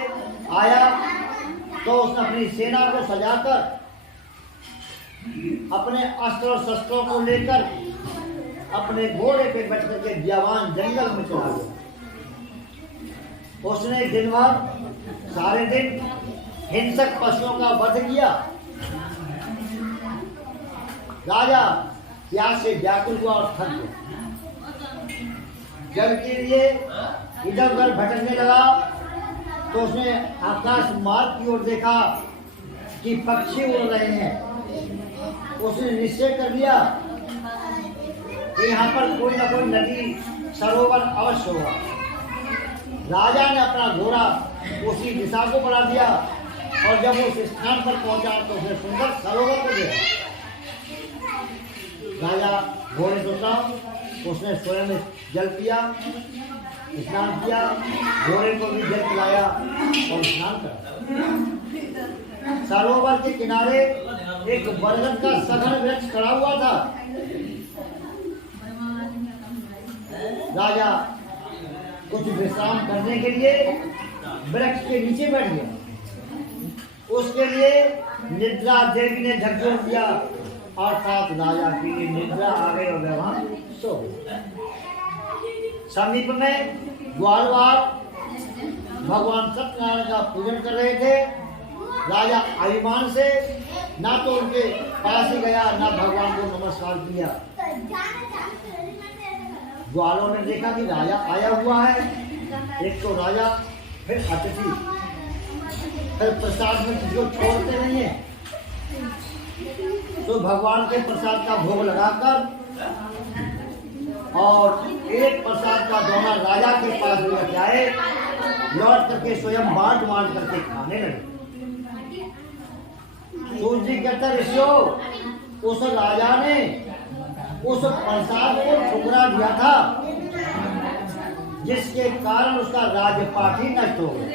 आया, तो उसने अपनी सेना को सजाकर अपने अस्त्र और शस्त्रों को लेकर अपने घोड़े पे बैठ करके बियावान जंगल में चला गया। उसने दिन भर सारे दिन हिंसक पशुओं का वध किया। राजा प्यास से व्याकुल हुआ और थक गया। जल के लिए इधर उधर भटकने लगा, तो उसने आकाश मार्ग की ओर देखा कि पक्षी उड़ रहे हैं। उसने निश्चय कर लिया कि यहाँ पर कोई ना कोई नदी सरोवर अवश्य होगा। राजा ने अपना घोड़ा उसी दिशा को बढ़ा दिया, और जब उस स्थान पर पहुंचा तो उसने सुंदर सरोवर को देखा। राजा घोड़े से उतरा, उसने स्वयं जल पिया, स्नान किया, घोड़े को भी जल पिलाया और स्नान करा। सरोवर के किनारे एक बरगद का सघन वृक्ष खड़ा हुआ था। राजा कुछ विश्राम करने के लिए वृक्ष के नीचे बैठ गया। उसके लिए निद्रा देवी ने झकझोर दिया, अर्थात राजा की निद्रा आ गई और वहां सो गए। समीप में ग्वालवाल भगवान सत्यनारायण का पूजन कर रहे थे। राजा अभिमान से ना तो उनके पास ही गया, ना भगवान को नमस्कार किया। ग्वालों ने देखा कि राजा आया हुआ है, एक तो राजा फिर अतिथि, फिर प्रसाद में किसी को छोड़ते नहीं है, तो भगवान के प्रसाद का भोग लगाकर और एक प्रसाद का दोना राजा के पास लेकर आए, लौट करके स्वयं बांट करके खाने लगे। सूर्य जी कहता ऋषियों, उस राजा ने उस प्रसाद को ठुकरा दिया था, जिसके कारण उसका राजपाट ही नष्ट हो गया।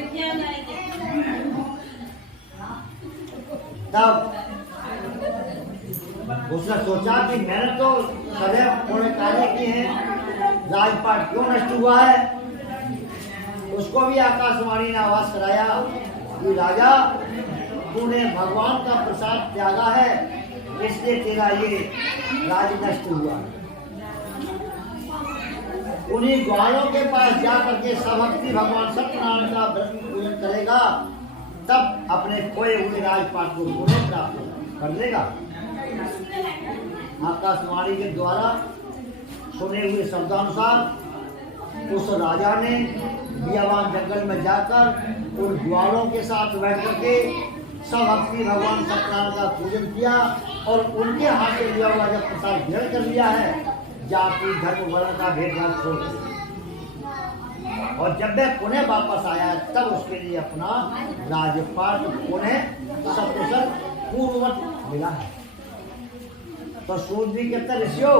तब उसने सोचा कि मैंने तो सदैव पुण्य कार्य किए हैं, राजपाट क्यों नष्ट हुआ है। उसको भी आकाशवाणी ने आवाज कराया कि राजा, तूने भगवान का प्रसाद त्यागा है, इसलिए तेरा ये राज नष्ट हुआ। उन्हीं ग्वालों के पास जाकर के सभक्ति भगवान सत्यनारायण का पूजन करेगा, तब अपने खोए हुए राजपाट को पुनः प्राप्त कर लेगा। आकाशवाणी के द्वारा सुने हुए शब्दानुसार उस राजा ने बियावान जंगल में जाकर उन ग्वालों के साथ बैठ करके सब भक्ति भगवान सत्यनारायण का पूजन किया, और उनके हाथ से लिया हुआ जब प्रसाद ग्रहण कर लिया है, जाति धर्म वर्ण का भेदभाव छोड़ दिया। और जब वह पुनः वापस आया, तब उसके लिए अपना राजपाट पुनः सकुशल पूर्ववत मिला है। तो सूर्य जी कहते ऋषियों,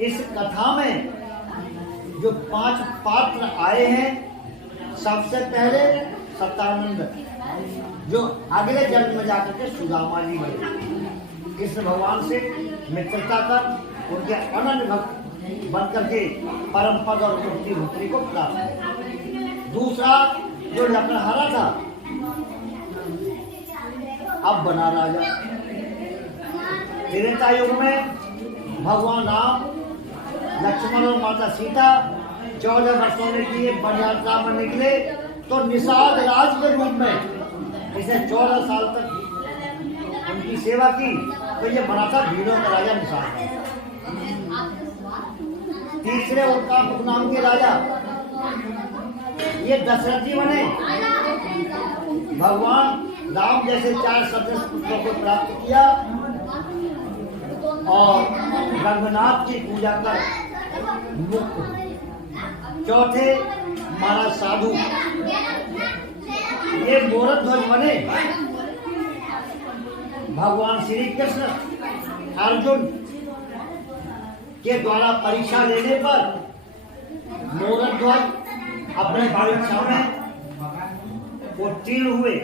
इस कथा में जो 5 पात्र आए हैं, सबसे पहले सत्यानंद, जो अगले जन्म में जाकर के सुदामा जी बने, कृष्ण भगवान से मित्रता कर उनके अनन्य भक्त बन करके परम पद और मुक्ति को प्राप्त। दूसरा जो लकड़हारा था, अब बना राजा। त्रेता युग में भगवान राम, लक्ष्मण और माता सीता 14 वर्षों में किए वन यात्रा में निकले, तो निषाद राज के रूप में इसे 14 साल तक उनकी सेवा की। तो ये बना था भीड़ों का राजा निषाद। तीसरे उल्कामुख नाम के राजा, ये दशरथ जी बने। भगवान राम जैसे 4 सदस्य पुत्रों को प्राप्त किया और रंगनाथ की पूजा कर मुक्त। चौथे महाराज साधु, ये मोरध्वज बने। भगवान श्री कृष्ण अर्जुन के द्वारा परीक्षा लेने पर मोरक ध्वज अपने परीक्षा में उत्तीर्ण हुए।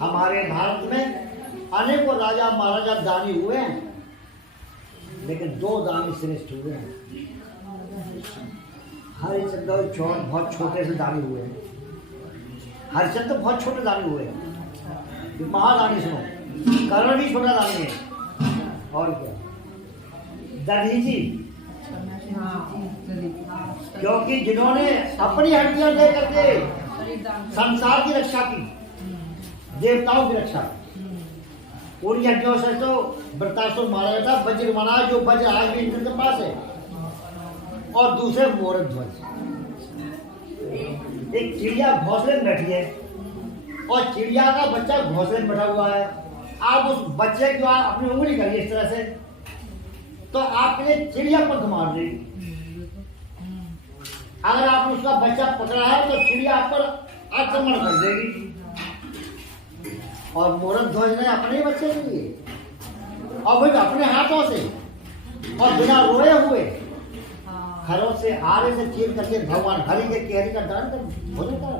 हमारे भारत में अनेकों राजा महाराजा दानी हुए हैं, लेकिन दो दानी श्रेष्ठ हुए हैं। हरिश्चंद्र और चौहान बहुत छोटे से दानी हुए हैं। हरिश्चंद्र बहुत छोटे दानी हुए हैं, महादानी सुनो। कर्ण भी छोटा दानी है। और क्या दधीची, क्योंकि जिन्होंने अपनी हड्डियां दे करके संसार की रक्षा की, देवताओं की रक्षा की, उन हड्डियों से तो वृत्रासुर मारा गया था। वज्र मना, जो वज्र आज भी इंद्र के पास है। और दूसरे मोरक ध्वज, एक चिड़िया घोंसले में बैठी है और चिड़िया का बच्चा घोंसले में बैठा हुआ है। आप उस बच्चे की अपनी उंगली करिए इस तरह से, तो आपके लिए चिड़िया पंख मार देगी। अगर आपने उसका बच्चा पकड़ा है तो चिड़िया आप पर आक्रमण कर देगी। और मोरक ध्वज ने अपने बच्चे के लिए, और वो अपने हाथों से और बिना रोए हुए खरों से आरे से चीर करके भगवान हरि के केहरी का दान कर होने का।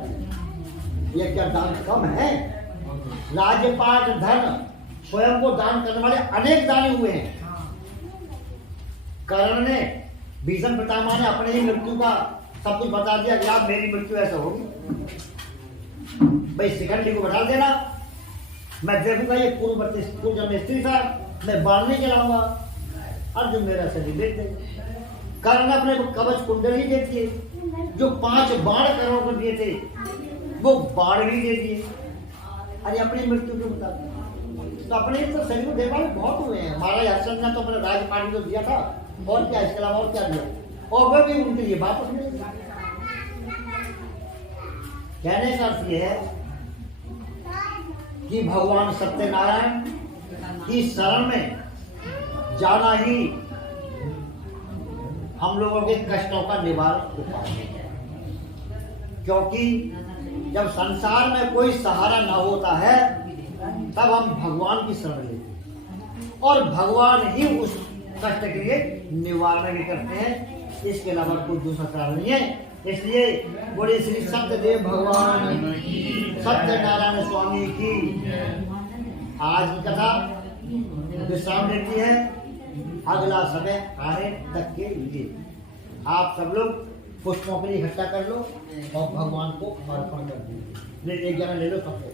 ये क्या दान कम है? राज्यपाट धन स्वयं को दान करने वाले अनेक दानी हुए हैं। कर्ण ने, भीष्म पितामह ने अपने ही मृत्यु का सब कुछ बता दिया कि आप मेरी मृत्यु ऐसे होगी, भाई शिखंडी को बैठा देना, मैं देखूंगा ये पूर्व जन्म स्त्री था, मैं बाढ़ नहीं चलाऊंगा, अर्जुन मेरा शरीर देख देगा। कर्ण ने अपने कवच कुंडली दे दिए, जो 5 बाण कर्ण को दिए थे वो बाण भी दे दिए। अरे अपनी मृत्यु को बता, तो अपने तो शरीर को देने वाले बहुत हुए हैं। महाराज हरिश्चंद्र ने तो अपने राजपाट को दिया था, और क्या इसके अलावा और क्या दिया, और वह भी उनके लिए वापस मिल गया। कहने का अर्थ यह है कि भगवान सत्यनारायण की शरण में जाना ही हम लोगों के कष्टों का निवारण उपाय है। क्योंकि जब संसार में कोई सहारा न होता है तब हम भगवान की शरण लेते हैं, और भगवान ही उस कष्ट के लिए निवारण भी करते हैं। इसके अलावा कोई दूसरा कारण नहीं है। इसलिए बोले श्री सत्यदेव भगवान सत्यनारायण स्वामी की आज की कथा विश्राम लेती है। अगला समय आने तक के लिए आप सब लोग पुष्पों के लिए इकट्ठा कर लो और भगवान को अर्पण कर दीजिए। एक जना ले लो सबको।